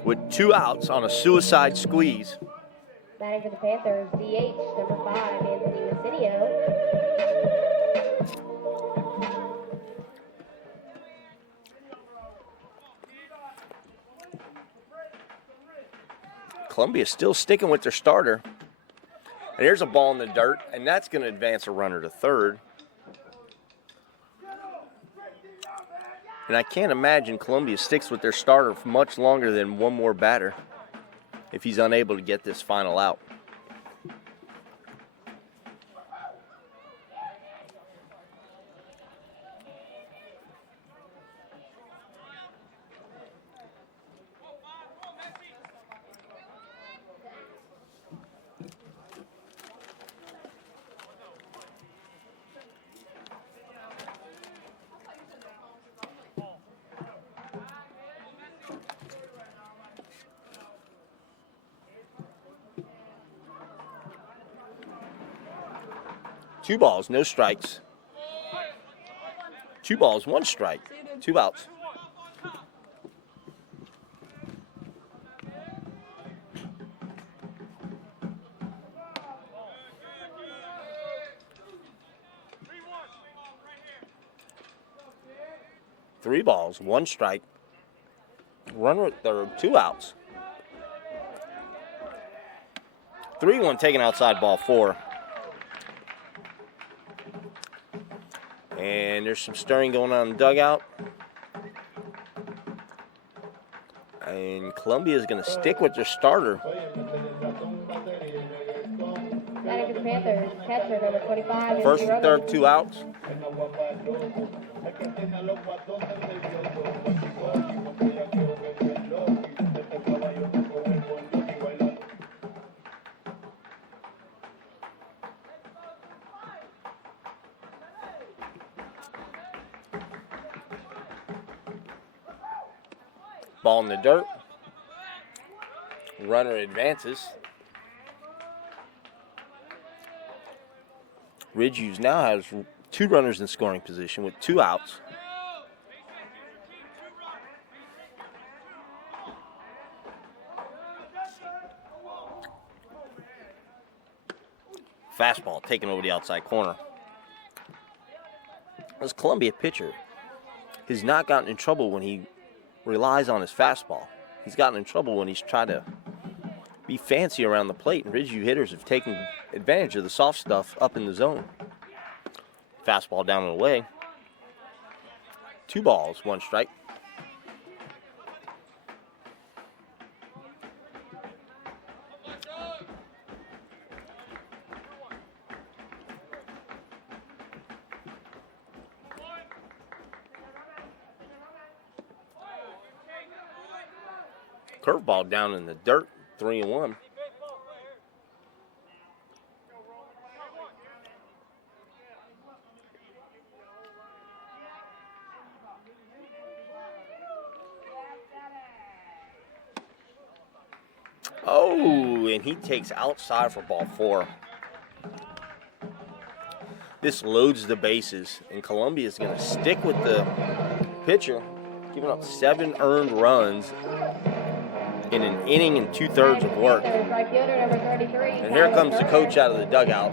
with 2 outs on a suicide squeeze. Batting for the Panthers, DH, number 5, Anthony Macinio. Columbia still sticking with their starter. And here's a ball in the dirt, and that's going to advance a runner to third. And I can't imagine Columbia sticks with their starter for much longer than 1 more batter if he's unable to get this final out. Two balls, no strikes. 2 balls, 1 strike. 2 outs. Three balls, 1 strike. Runner at third, 2 outs. 3-1 taken outside ball 4. And there's some stirring going on in the dugout. And Columbia is going to stick with their starter. Batting for the Panthers, catcher, number 25, First and Anthony third, Roman. 2 outs. Ball in the dirt. Runner advances. Ridgeview now has 2 runners in scoring position with 2 outs. Fastball taken over the outside corner. This Columbia pitcher has not gotten in trouble when he relies on his fastball. He's gotten in trouble when he's tried to be fancy around the plate, and Ridgeview hitters have taken advantage of the soft stuff up in the zone. Fastball down and away. 2 balls, 1 strike. Curveball down in the dirt, 3-1. Oh, and he takes outside for ball 4. This loads the bases, and Columbia is going to stick with the pitcher, giving up 7 earned runs in an inning and 2/3 of work. And here comes the coach out of the dugout.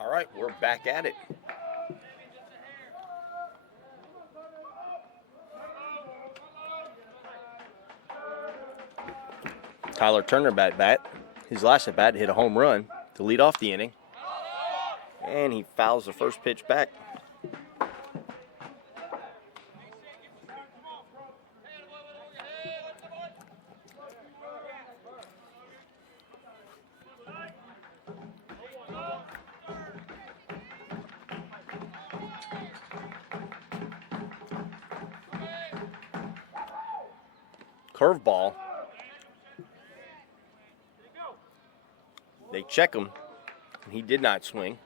All right, we're back at it. Tyler Turner bat. His last at bat hit a home run to lead off the inning. And he fouls the first pitch back. Curveball. They check him, and he did not swing.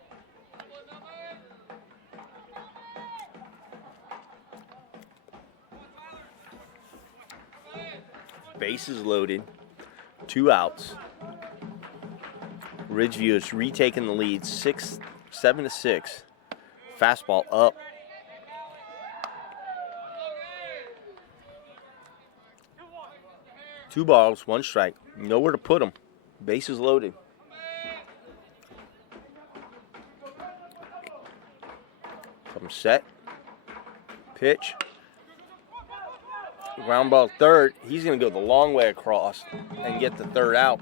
Bases loaded, 2 outs. Ridgeview is retaking the lead, 7-6. Fastball up. Two balls, 1 strike. Nowhere to put them. Bases loaded. Come set. Pitch. Ground ball third. He's going to go the long way across and get the third out.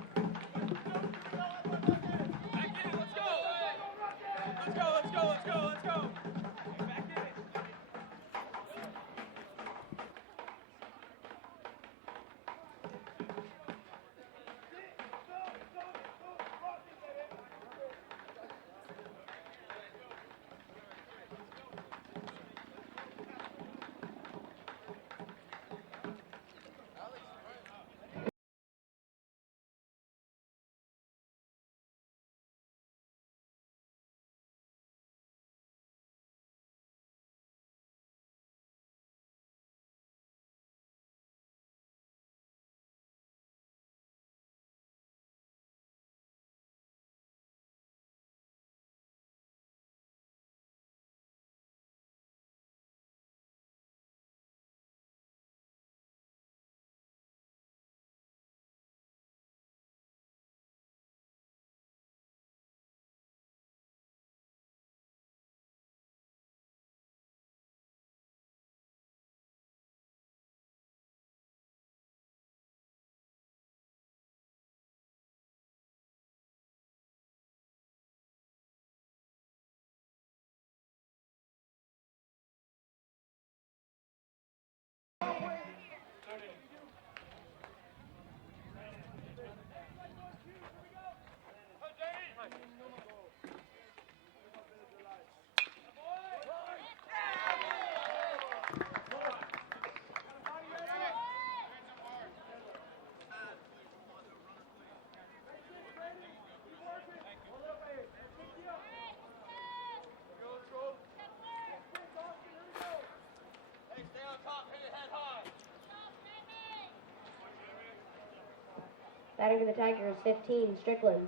Batting for the Tigers, 15, Strickland.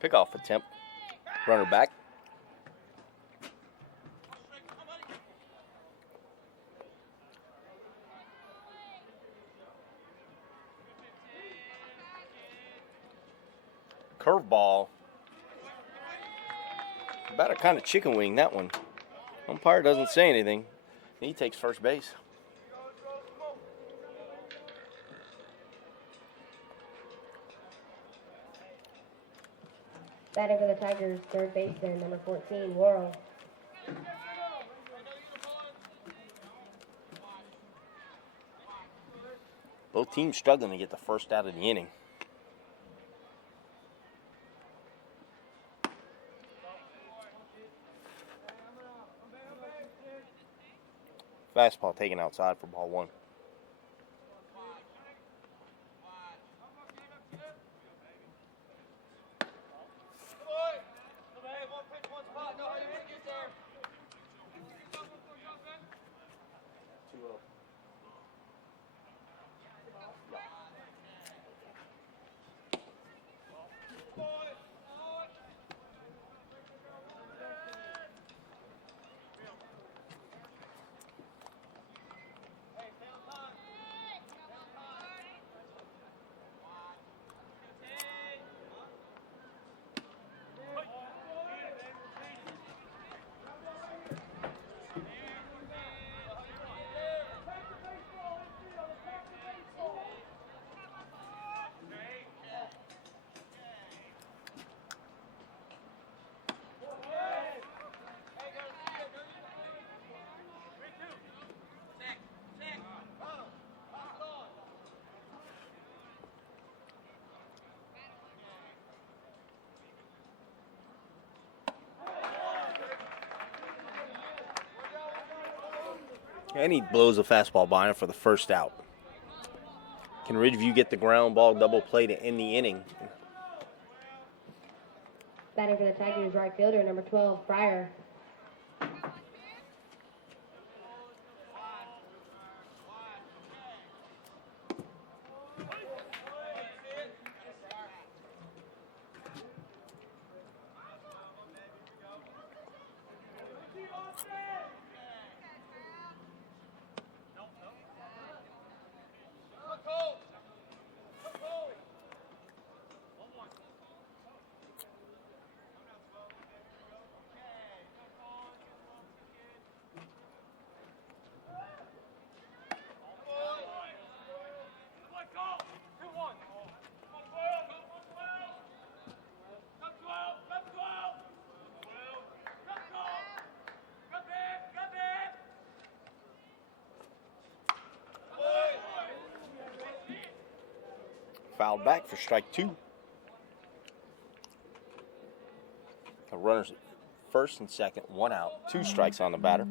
Pickoff attempt. Runner back. Curveball. About a kind of chicken wing, that one. Umpire doesn't say anything. He takes first base. Batting for the Tigers, third baseman, number 14, Worrell. Both teams struggling to get the first out of the inning. Fastball taken outside for ball 1. And he blows a fastball by him for the first out. Can Ridgeview get the ground ball double play to end the inning? Batting for the Tigers, right fielder, number 12, Fryer. Fouled back for strike 2. The runners at first and second, 1 out, 2 strikes on the batter.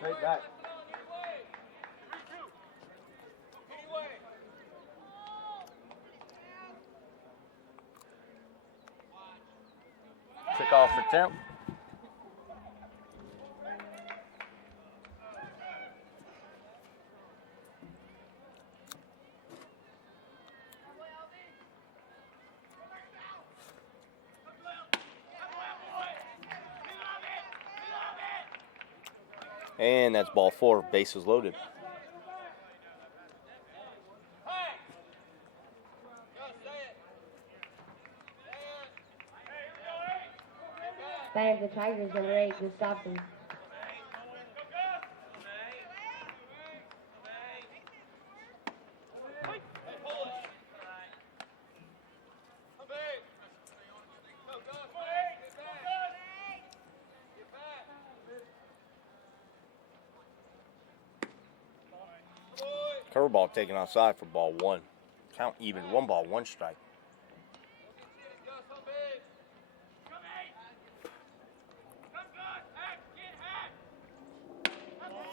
Straight back. Kick off for Temp. And that's ball 4, bases loaded. Batting for the Tigers, number 8, Gustafson. Curveball taken outside for ball 1. Count even, 1 ball, 1 strike.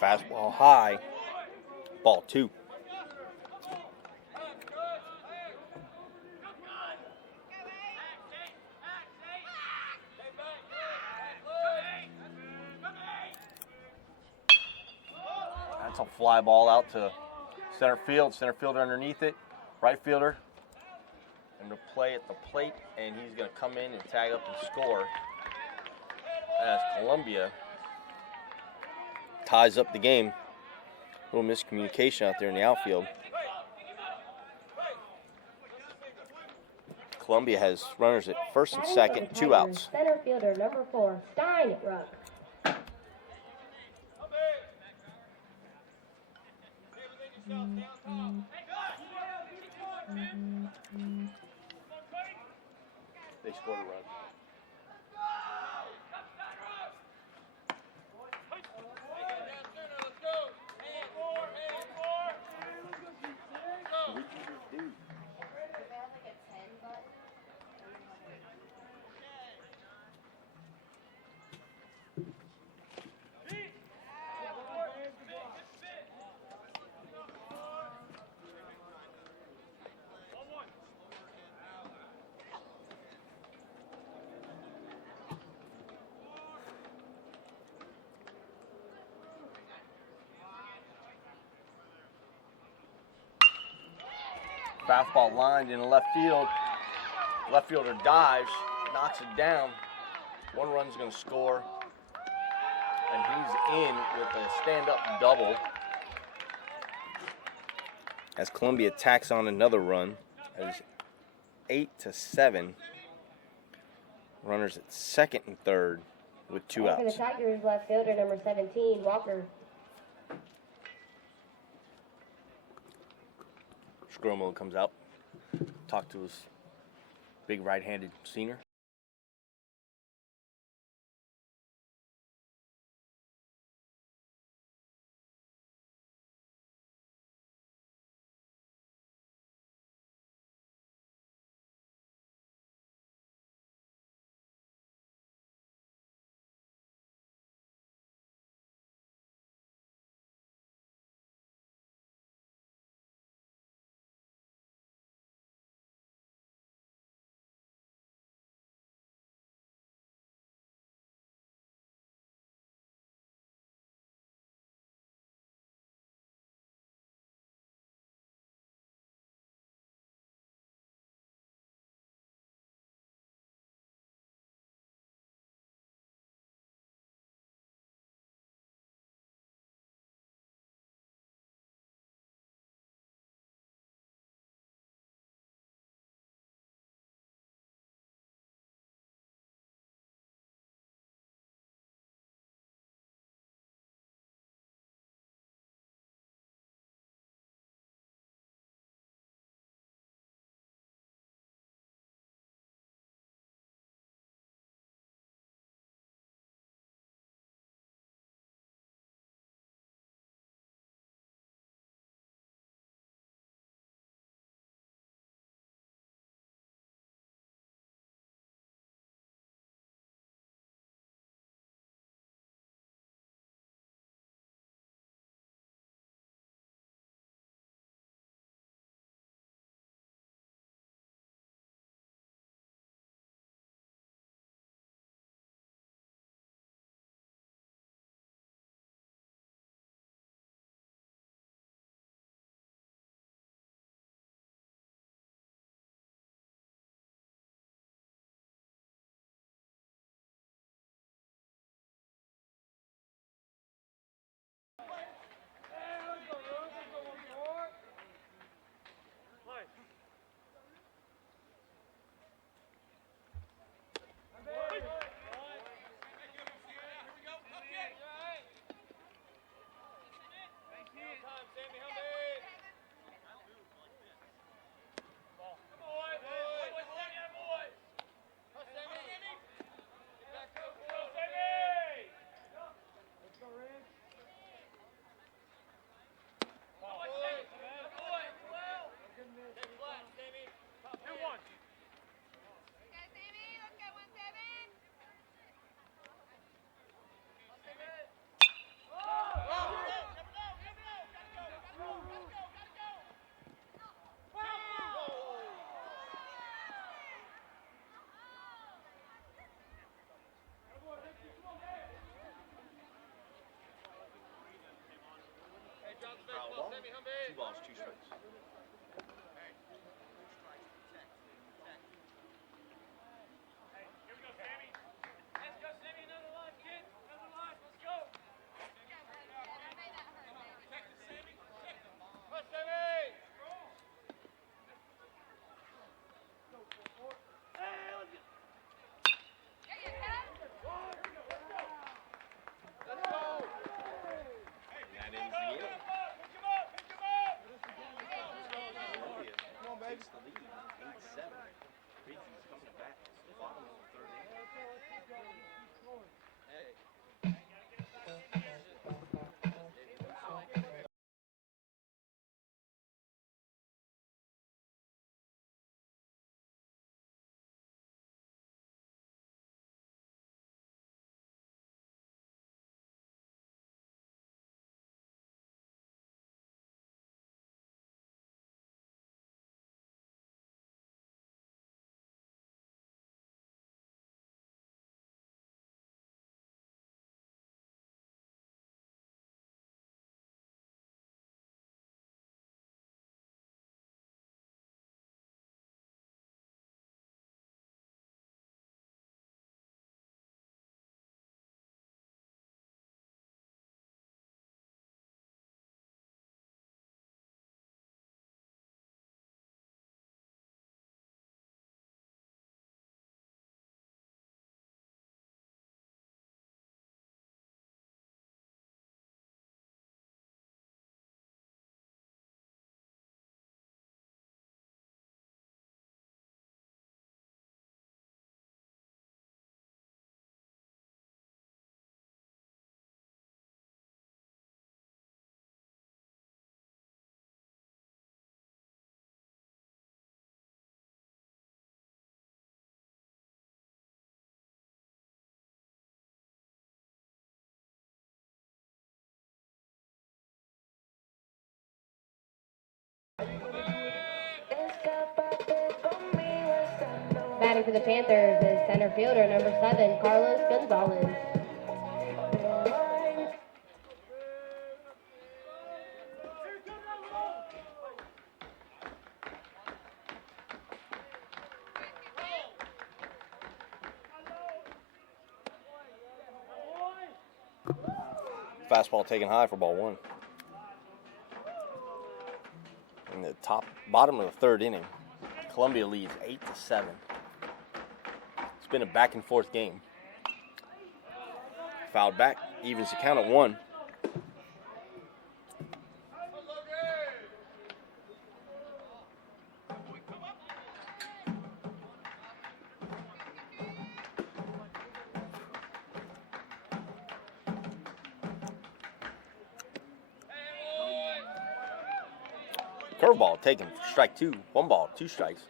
Fastball high, ball 2. That's a fly ball out to center field. Center fielder underneath it. Right fielder and to play at the plate, and he's going to come in and tag up and score as Columbia ties up the game. A little miscommunication out there in the outfield. Columbia has runners at first and Batting second, for the 2 Tigers, outs. Center fielder, number 4, Steinruck. They scored a run. Fastball lined in left field. Left fielder dives, knocks it down. 1 run's going to score. And he's in with a stand-up double. As Columbia tacks on another run. That is 8-7. Runners at second and third with 2 Batting for outs. the Tigers, left fielder, number 17, Walker. Scromo comes out, talk to his big right-handed senior. Batting for the Panthers is center fielder number 7, Carlos Gonzalez. Fastball taken high for ball 1. In the bottom of the 3rd inning, Columbia leads 8-7. It's been a back and forth game. Fouled back, evens the count at 1. Curveball taken for strike 2. 1 ball, 2 strikes.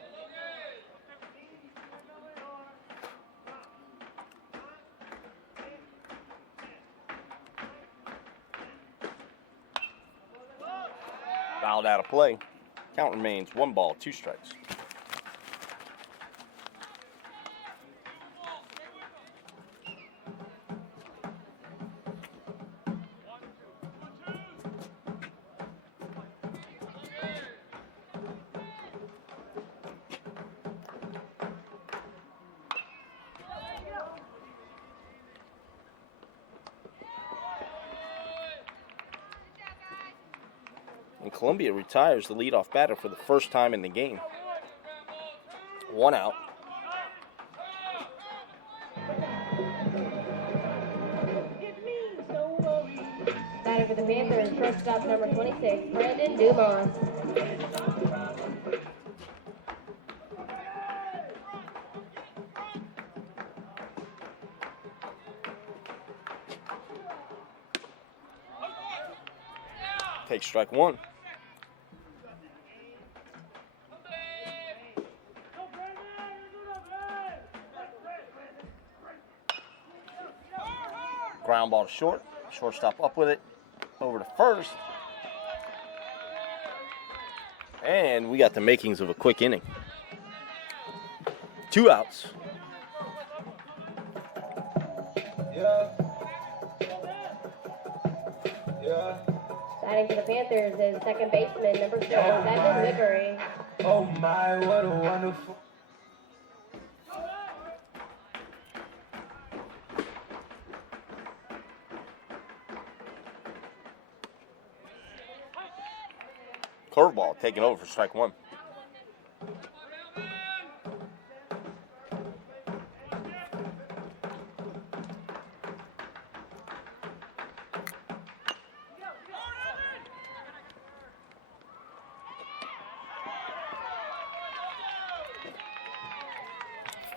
Fouled out of play. Count remains 1 ball, 2 strikes. And Columbia retires the leadoff batter for the first time in the game. 1 out. Batting for the Panthers, shortstop number 26, Brandon Dumas. Takes strike 1. Ground ball to short. Shortstop up with it. Over to first. And we got the makings of a quick inning. 2 outs. Batting for the Panthers is second baseman number 6, Evan Wickery. Oh my, what a wonderful. Curveball taken over for strike 1.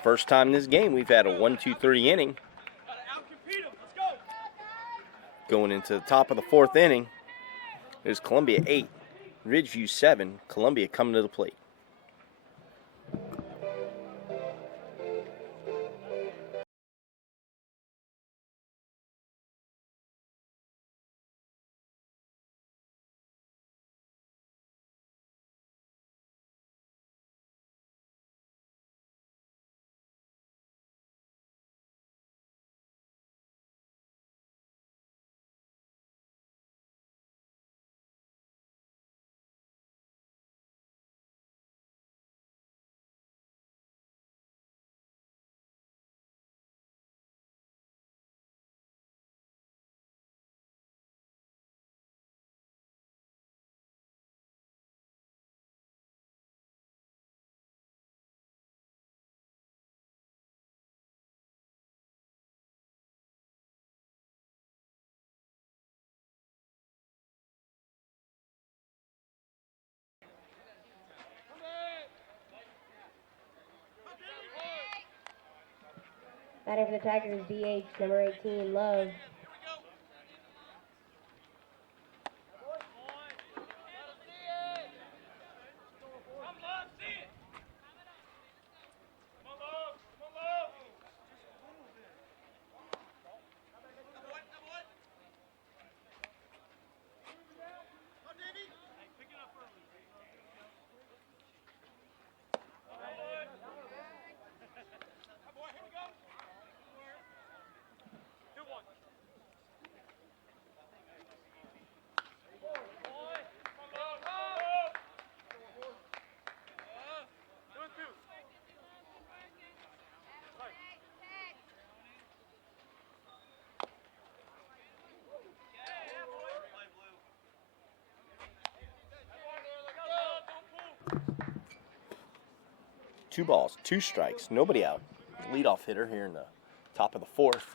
First time in this game we've had a 1-2-3 inning. Going into the top of the 4th inning, there's Columbia 8, Ridgeview 7. Columbia coming to the plate. Batting for the Tigers, DH number 18, Love. 2 balls, 2 strikes, nobody out. Leadoff hitter here in the top of the 4th.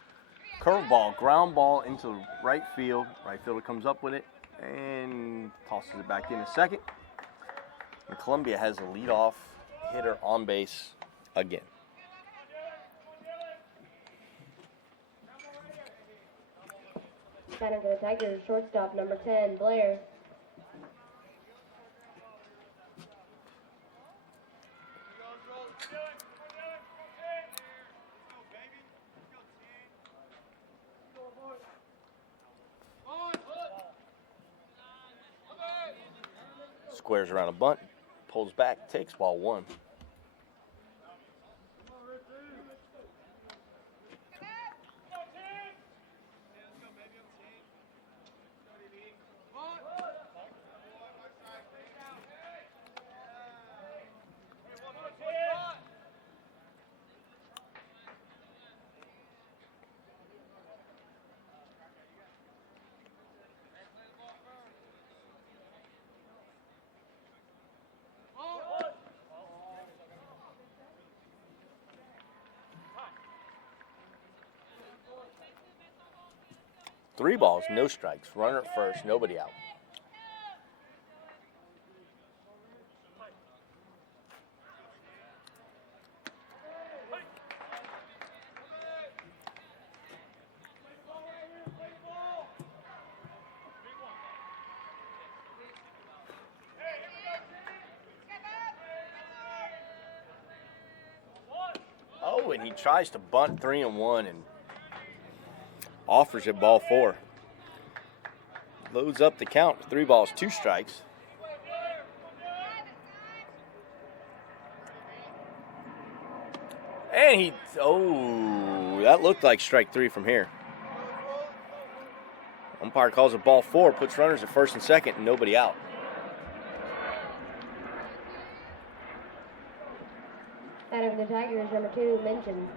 Curveball, ground ball into right field. Right fielder comes up with it and tosses it back in a second. And Columbia has a leadoff hitter on base again. Batting for the Tigers, shortstop number 10, Blair. Squares around a bunt, pulls back, takes ball 1. Three balls, no strikes. Runner at first, nobody out. Oh, and he tries to bunt 3-1 and offers it ball 4. Loads up the count. 3 balls, 2 strikes. And that looked like strike 3 from here. Umpire calls it ball 4, puts runners at first and second, and nobody out. Batting for the Tigers, number 2, Minchin.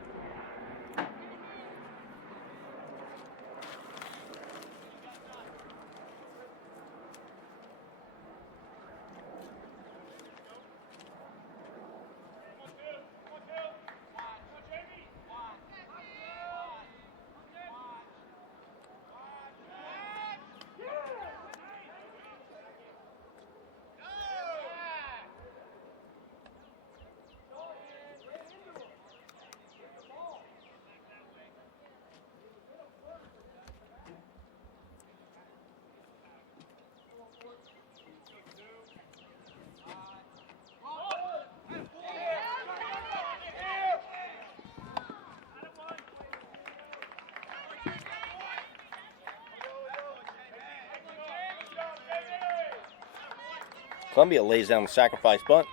Columbia lays down the sacrifice bunt,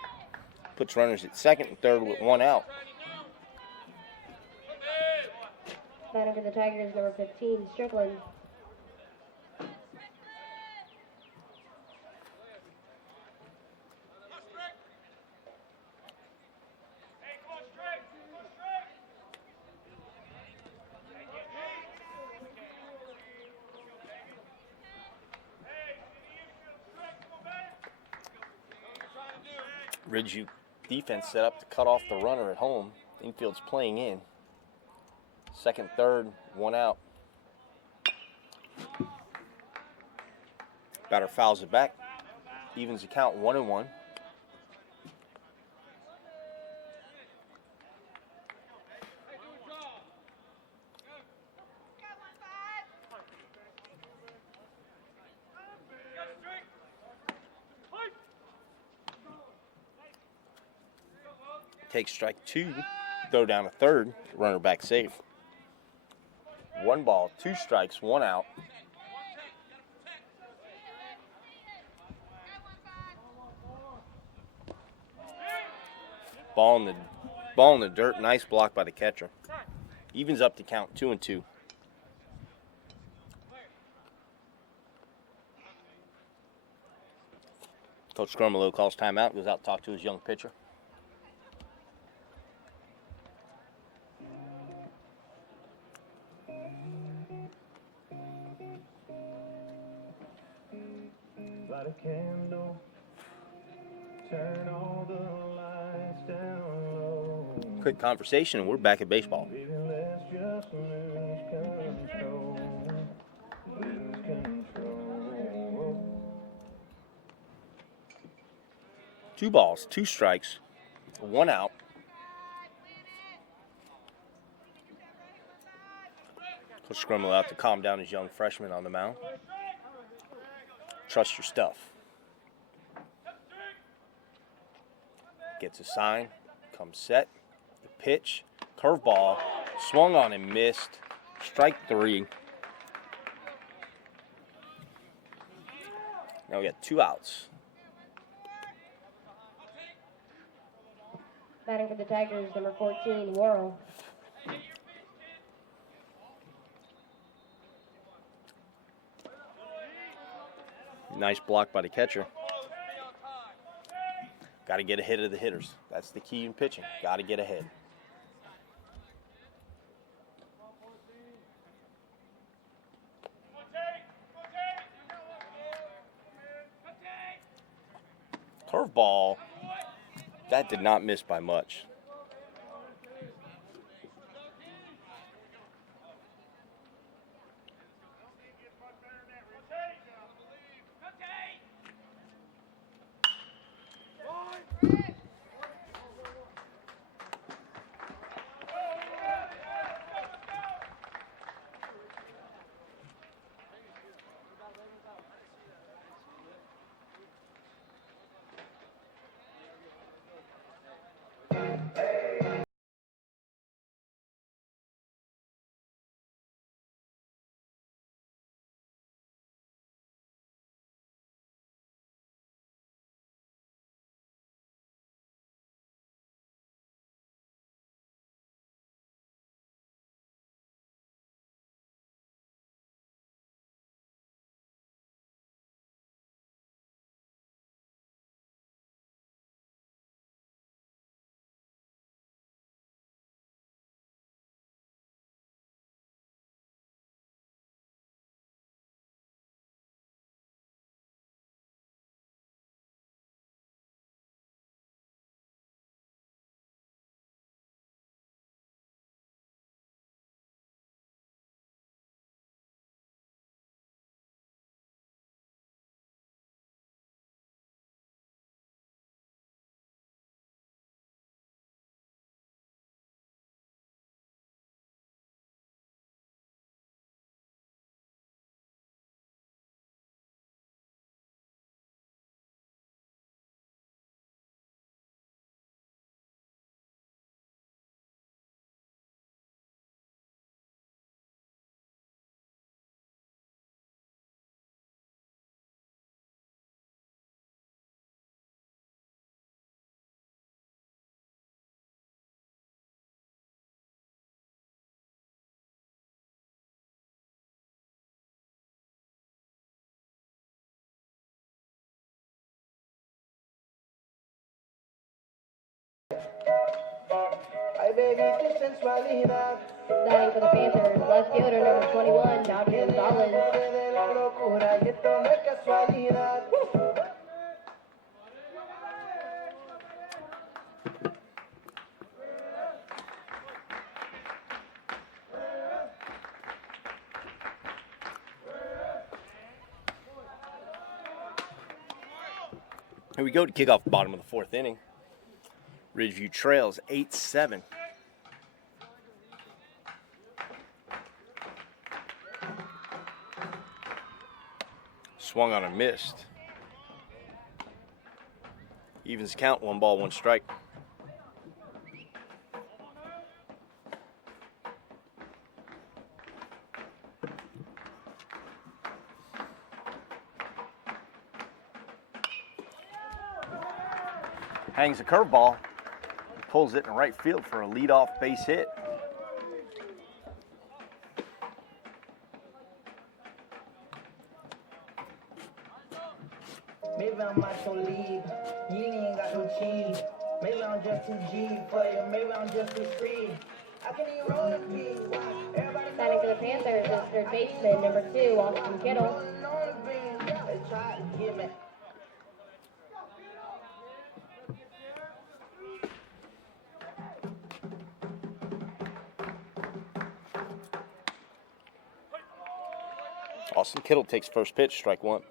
puts runners at second and third with 1 out. Batting for the Tigers, number 15, Strickland. Ridgeview defense set up to cut off the runner at home. Infield's playing in. Second, third, 1 out. Batter fouls it back. Evens the count 1-1. Takes strike 2, throw down a third, runner back safe. 1 ball, 2 strikes, 1 out. Ball in the dirt, nice block by the catcher. Evens up to count 2-2. Coach Scrumalo calls timeout, goes out to talk to his young pitcher. Light a candle, turn all the lights down low. quick conversation, and we're back at baseball. Let's just lose control. Lose control. 2 balls, 2 strikes, 1 out. Coach Scrummel out to calm down his young freshman on the mound. Trust your stuff. Gets a sign, comes set, the pitch, curveball, swung on and missed, strike 3. Now we got 2 outs. Batting for the Tigers, number 14, Worrell. Nice block by the catcher. Got to get ahead of the hitters. That's the key in pitching. Got to get ahead. Curveball. That did not miss by much. Ay, baby, qué sensualidad. Batting for the Panthers, left fielder, number 21, Bobby Gonzalez. De la locura y esto no es casualidad. Here we go to kick off the bottom of the 4th inning. Ridgeview trails 8-7. Swung on and missed. Evens count, 1 ball, 1 strike. Hangs a curveball, pulls it in right field for a leadoff base hit. Maybe I'm macho lead. You ain't got no cheese. Maybe I'm just too G for you. Maybe I'm just too free. I can even roll a beat. Everybody Batting for the Panthers is third baseman, number 2, Austin Kittle. rolling on the beam. They try to give me. Austin Kittle takes first pitch, strike one.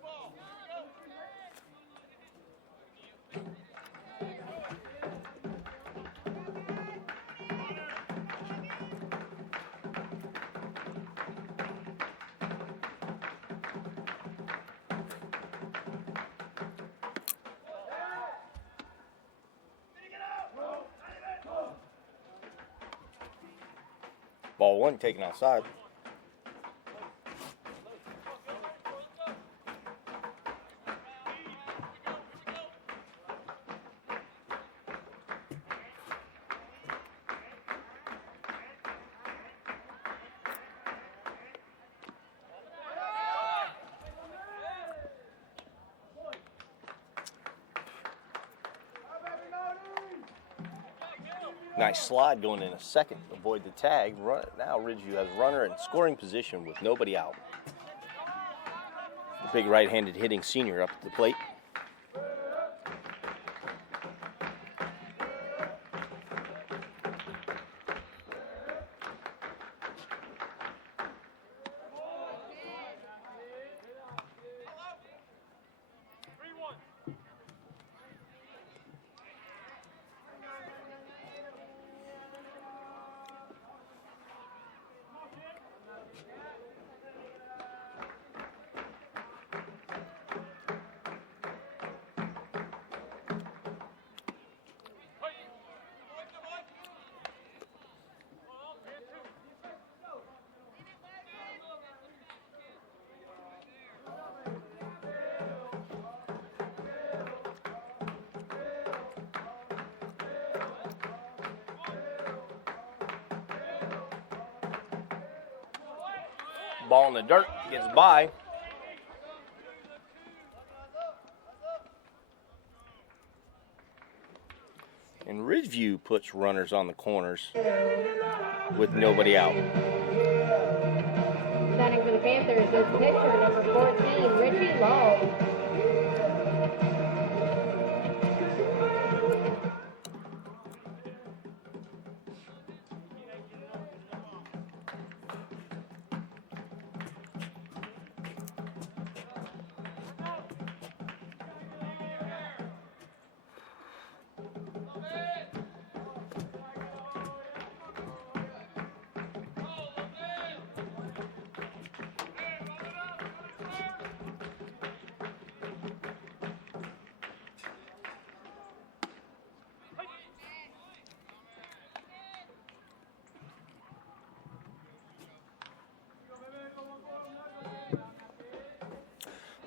Ball one taken outside. Nice slide going in a second. Avoid the tag. Now Ridgeview has runner in scoring position with nobody out. The big right-handed hitting senior up at the plate. Ball in the dirt, gets by. And Ridgeview puts runners on the corners with nobody out. Batting for the Panthers is pitcher number 14, Richie Long.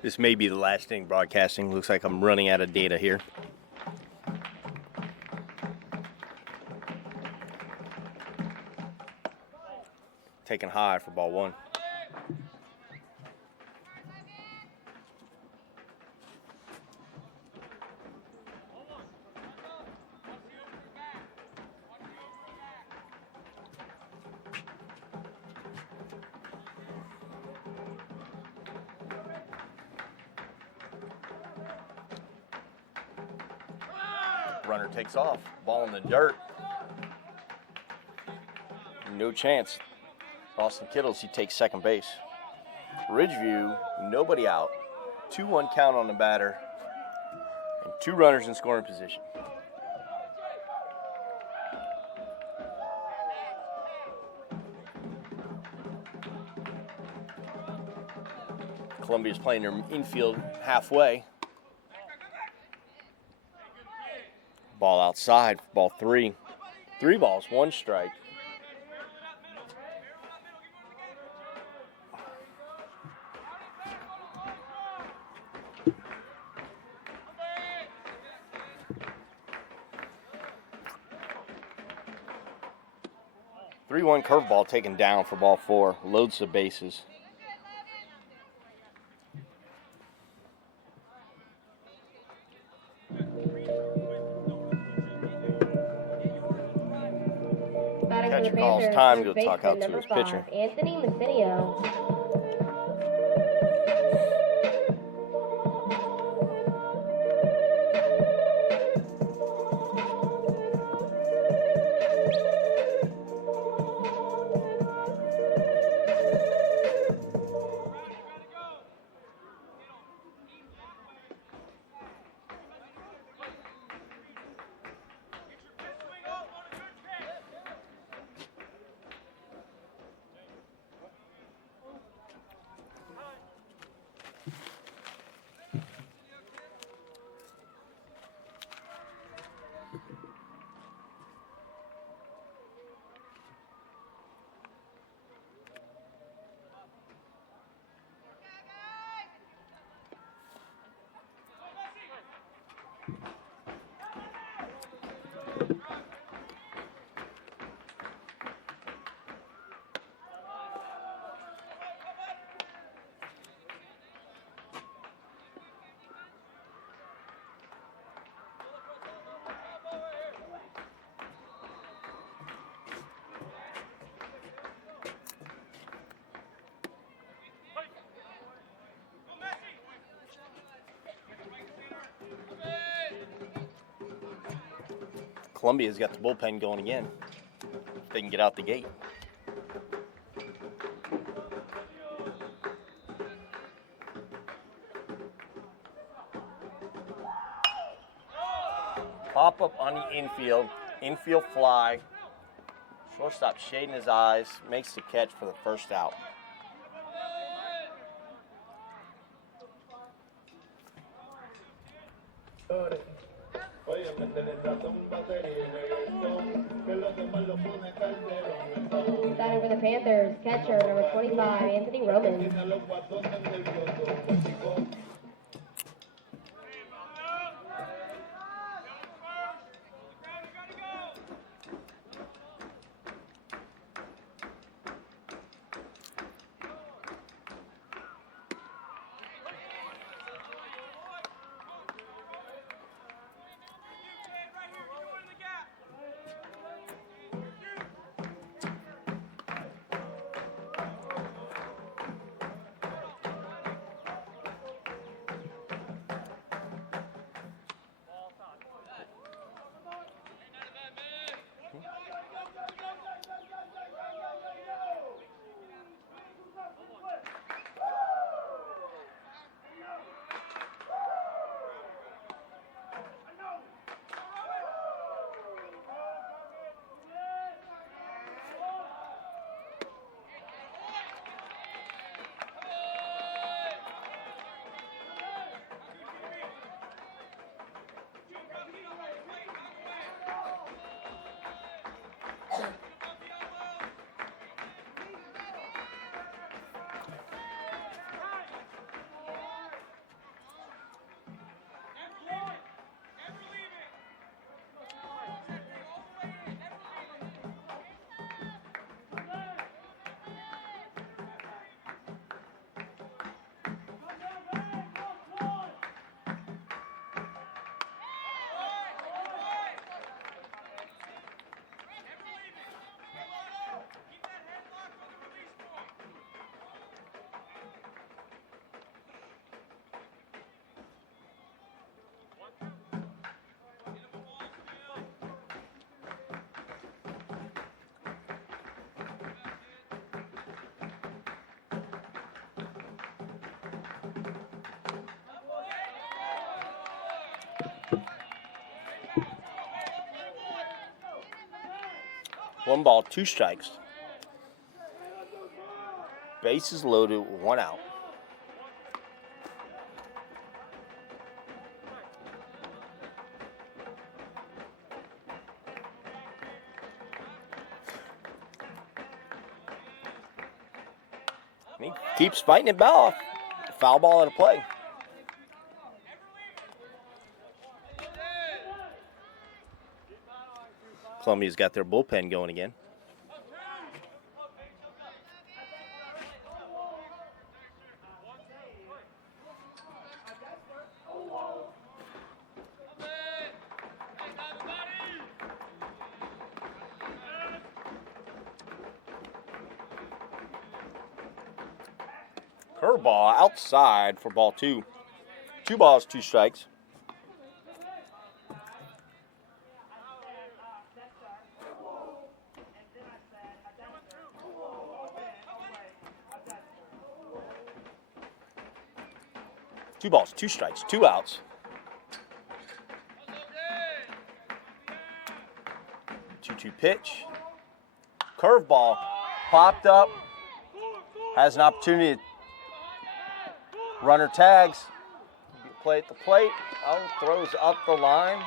This may be the last inning broadcasting. Looks like I'm running out of data here. Taken high for ball one. Runner takes off. Ball in the dirt. No chance. Austin Kittles, he takes second base. Ridgeview, nobody out. 2-1 count on the batter. And 2 runners in scoring position. Columbia's playing their infield halfway. Ball outside, ball 3. 3 balls, 1 strike. Three-one curveball taken down for ball 4. Loads the bases. Catcher calls time to go talk out to his pitcher. Anthony Messinio. Columbia's got the bullpen going again. If they can get out the gate. Pop up on the infield fly. Shortstop shading his eyes, makes the catch for the first out. Batting for the Panthers, catcher number 25, Anthony Roman. One ball, two strikes. Bases loaded, one out. He keeps fighting it off. Foul ball at a play. Columbia's got their bullpen going again. Curveball outside for ball two. 2 balls, 2 strikes. Two balls, 2 strikes, 2 outs. Two pitch. Curveball popped up. Has an opportunity. Runner tags. Play at the plate. Oh, throws up the line.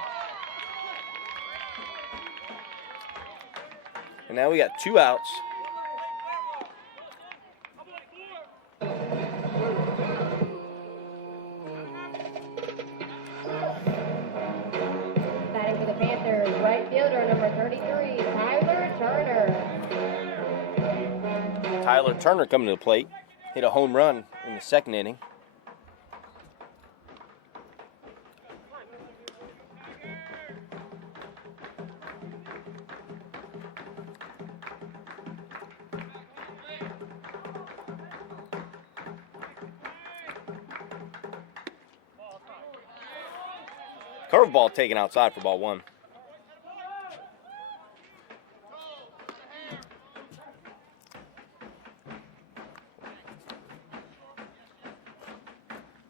And now we got 2 outs. Batting for the Panthers, right fielder number 33, Tyler Turner. Tyler Turner coming to the plate. Hit a home run in the second inning. Curveball taken outside for ball 1.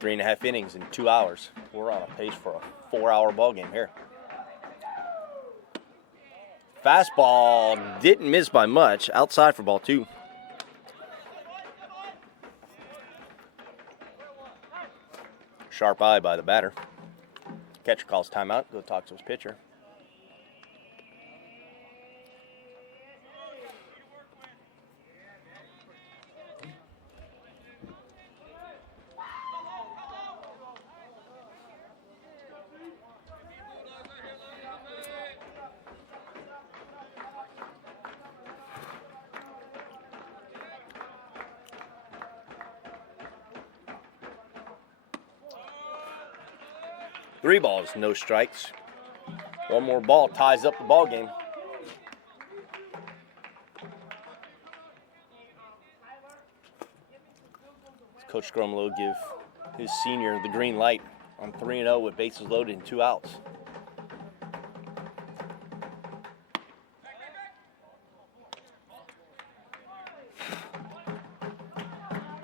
3.5 innings in 2 hours. We're on a pace for a 4-hour ball game here. Fastball didn't miss by much. Outside for ball 2. Sharp eye by the batter. Catcher calls timeout. Go talk to his pitcher. Three balls, no strikes. One more ball ties up the ball game. Coach Grumlow give his senior the green light on 3-0 with bases loaded and 2 outs.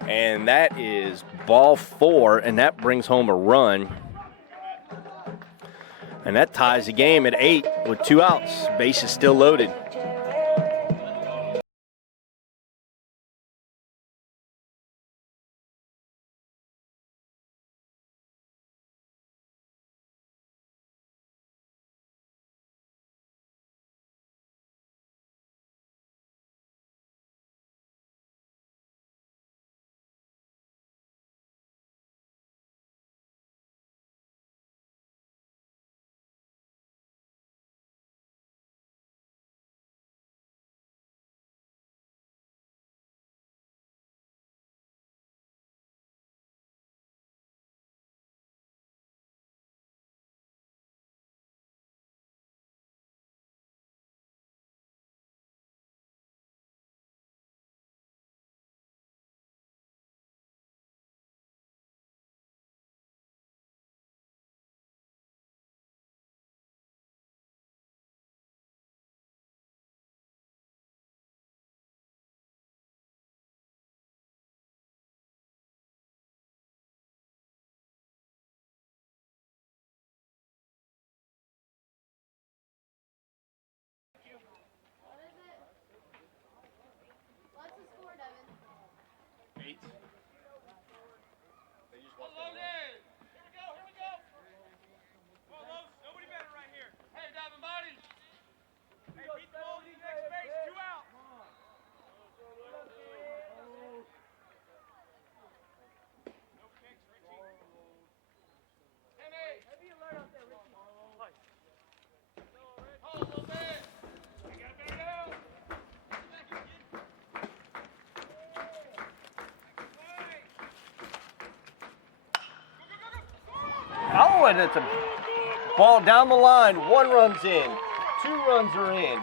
And that is ball 4, and that brings home a run. And that ties the game at 8 with 2 outs. Base is still loaded. Oh, and it's a ball down the line. 1 run's in. 2 runs are in.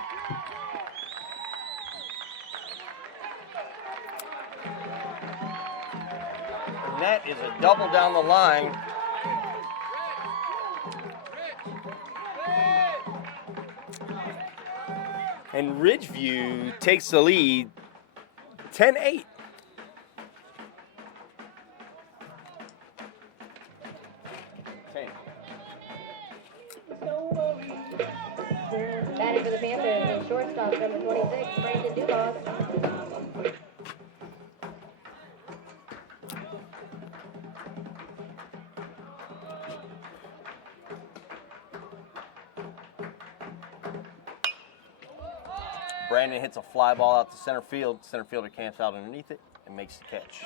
And that is a double down the line. And Ridgeview takes the lead 10-8. Batting for the Panthers is shortstop number 26, Brandon Dumas. Brandon hits a fly ball out to center field. Center fielder camps out underneath it and makes the catch.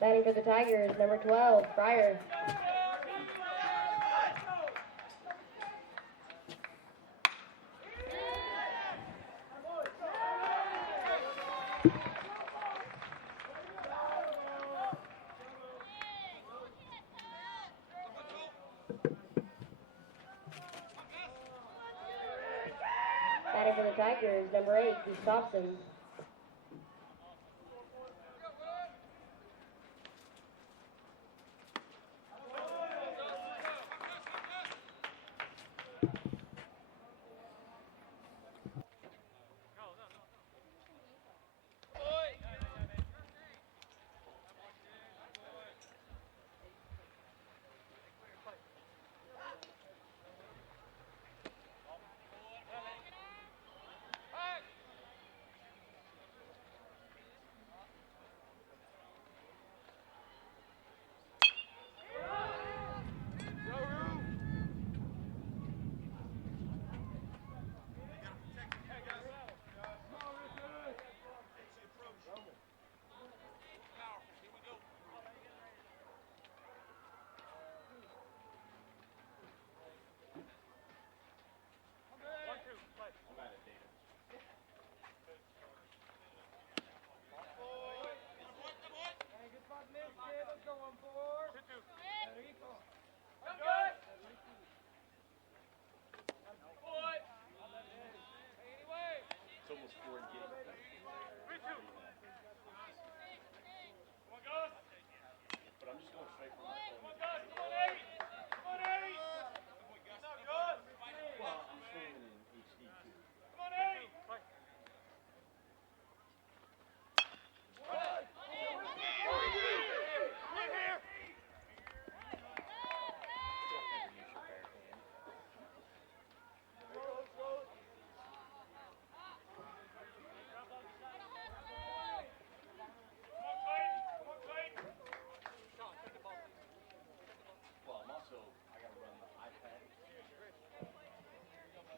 Batting for the Tigers, number 12, Fryer. Batting for the Tigers, number 8, Gustafson.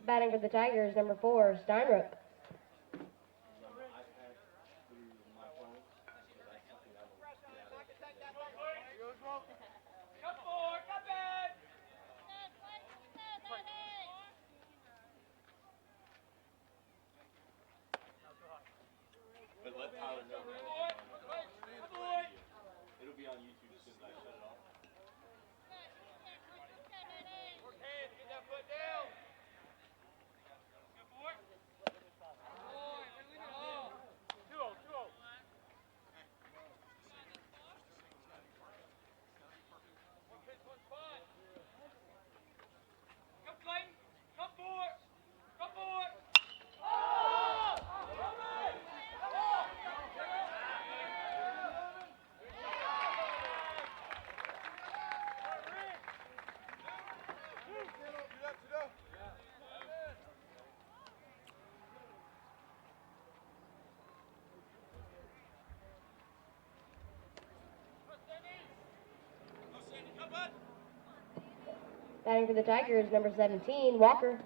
Batting for the Tigers, number 4, Steinrook. But let Tyler know. It'll be on YouTube as soon as I shut it off. Batting for the Tigers, number 17, Walker.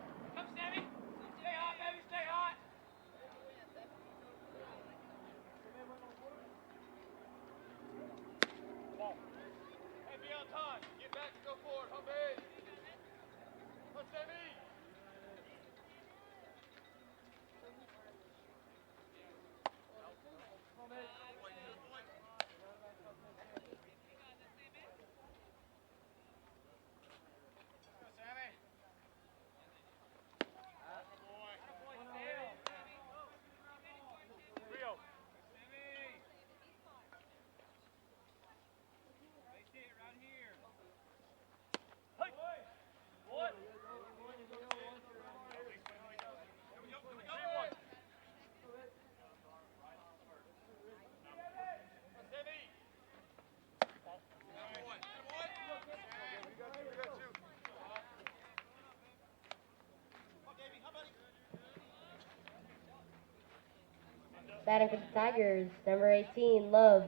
Batting for the Tigers, number 18, Love.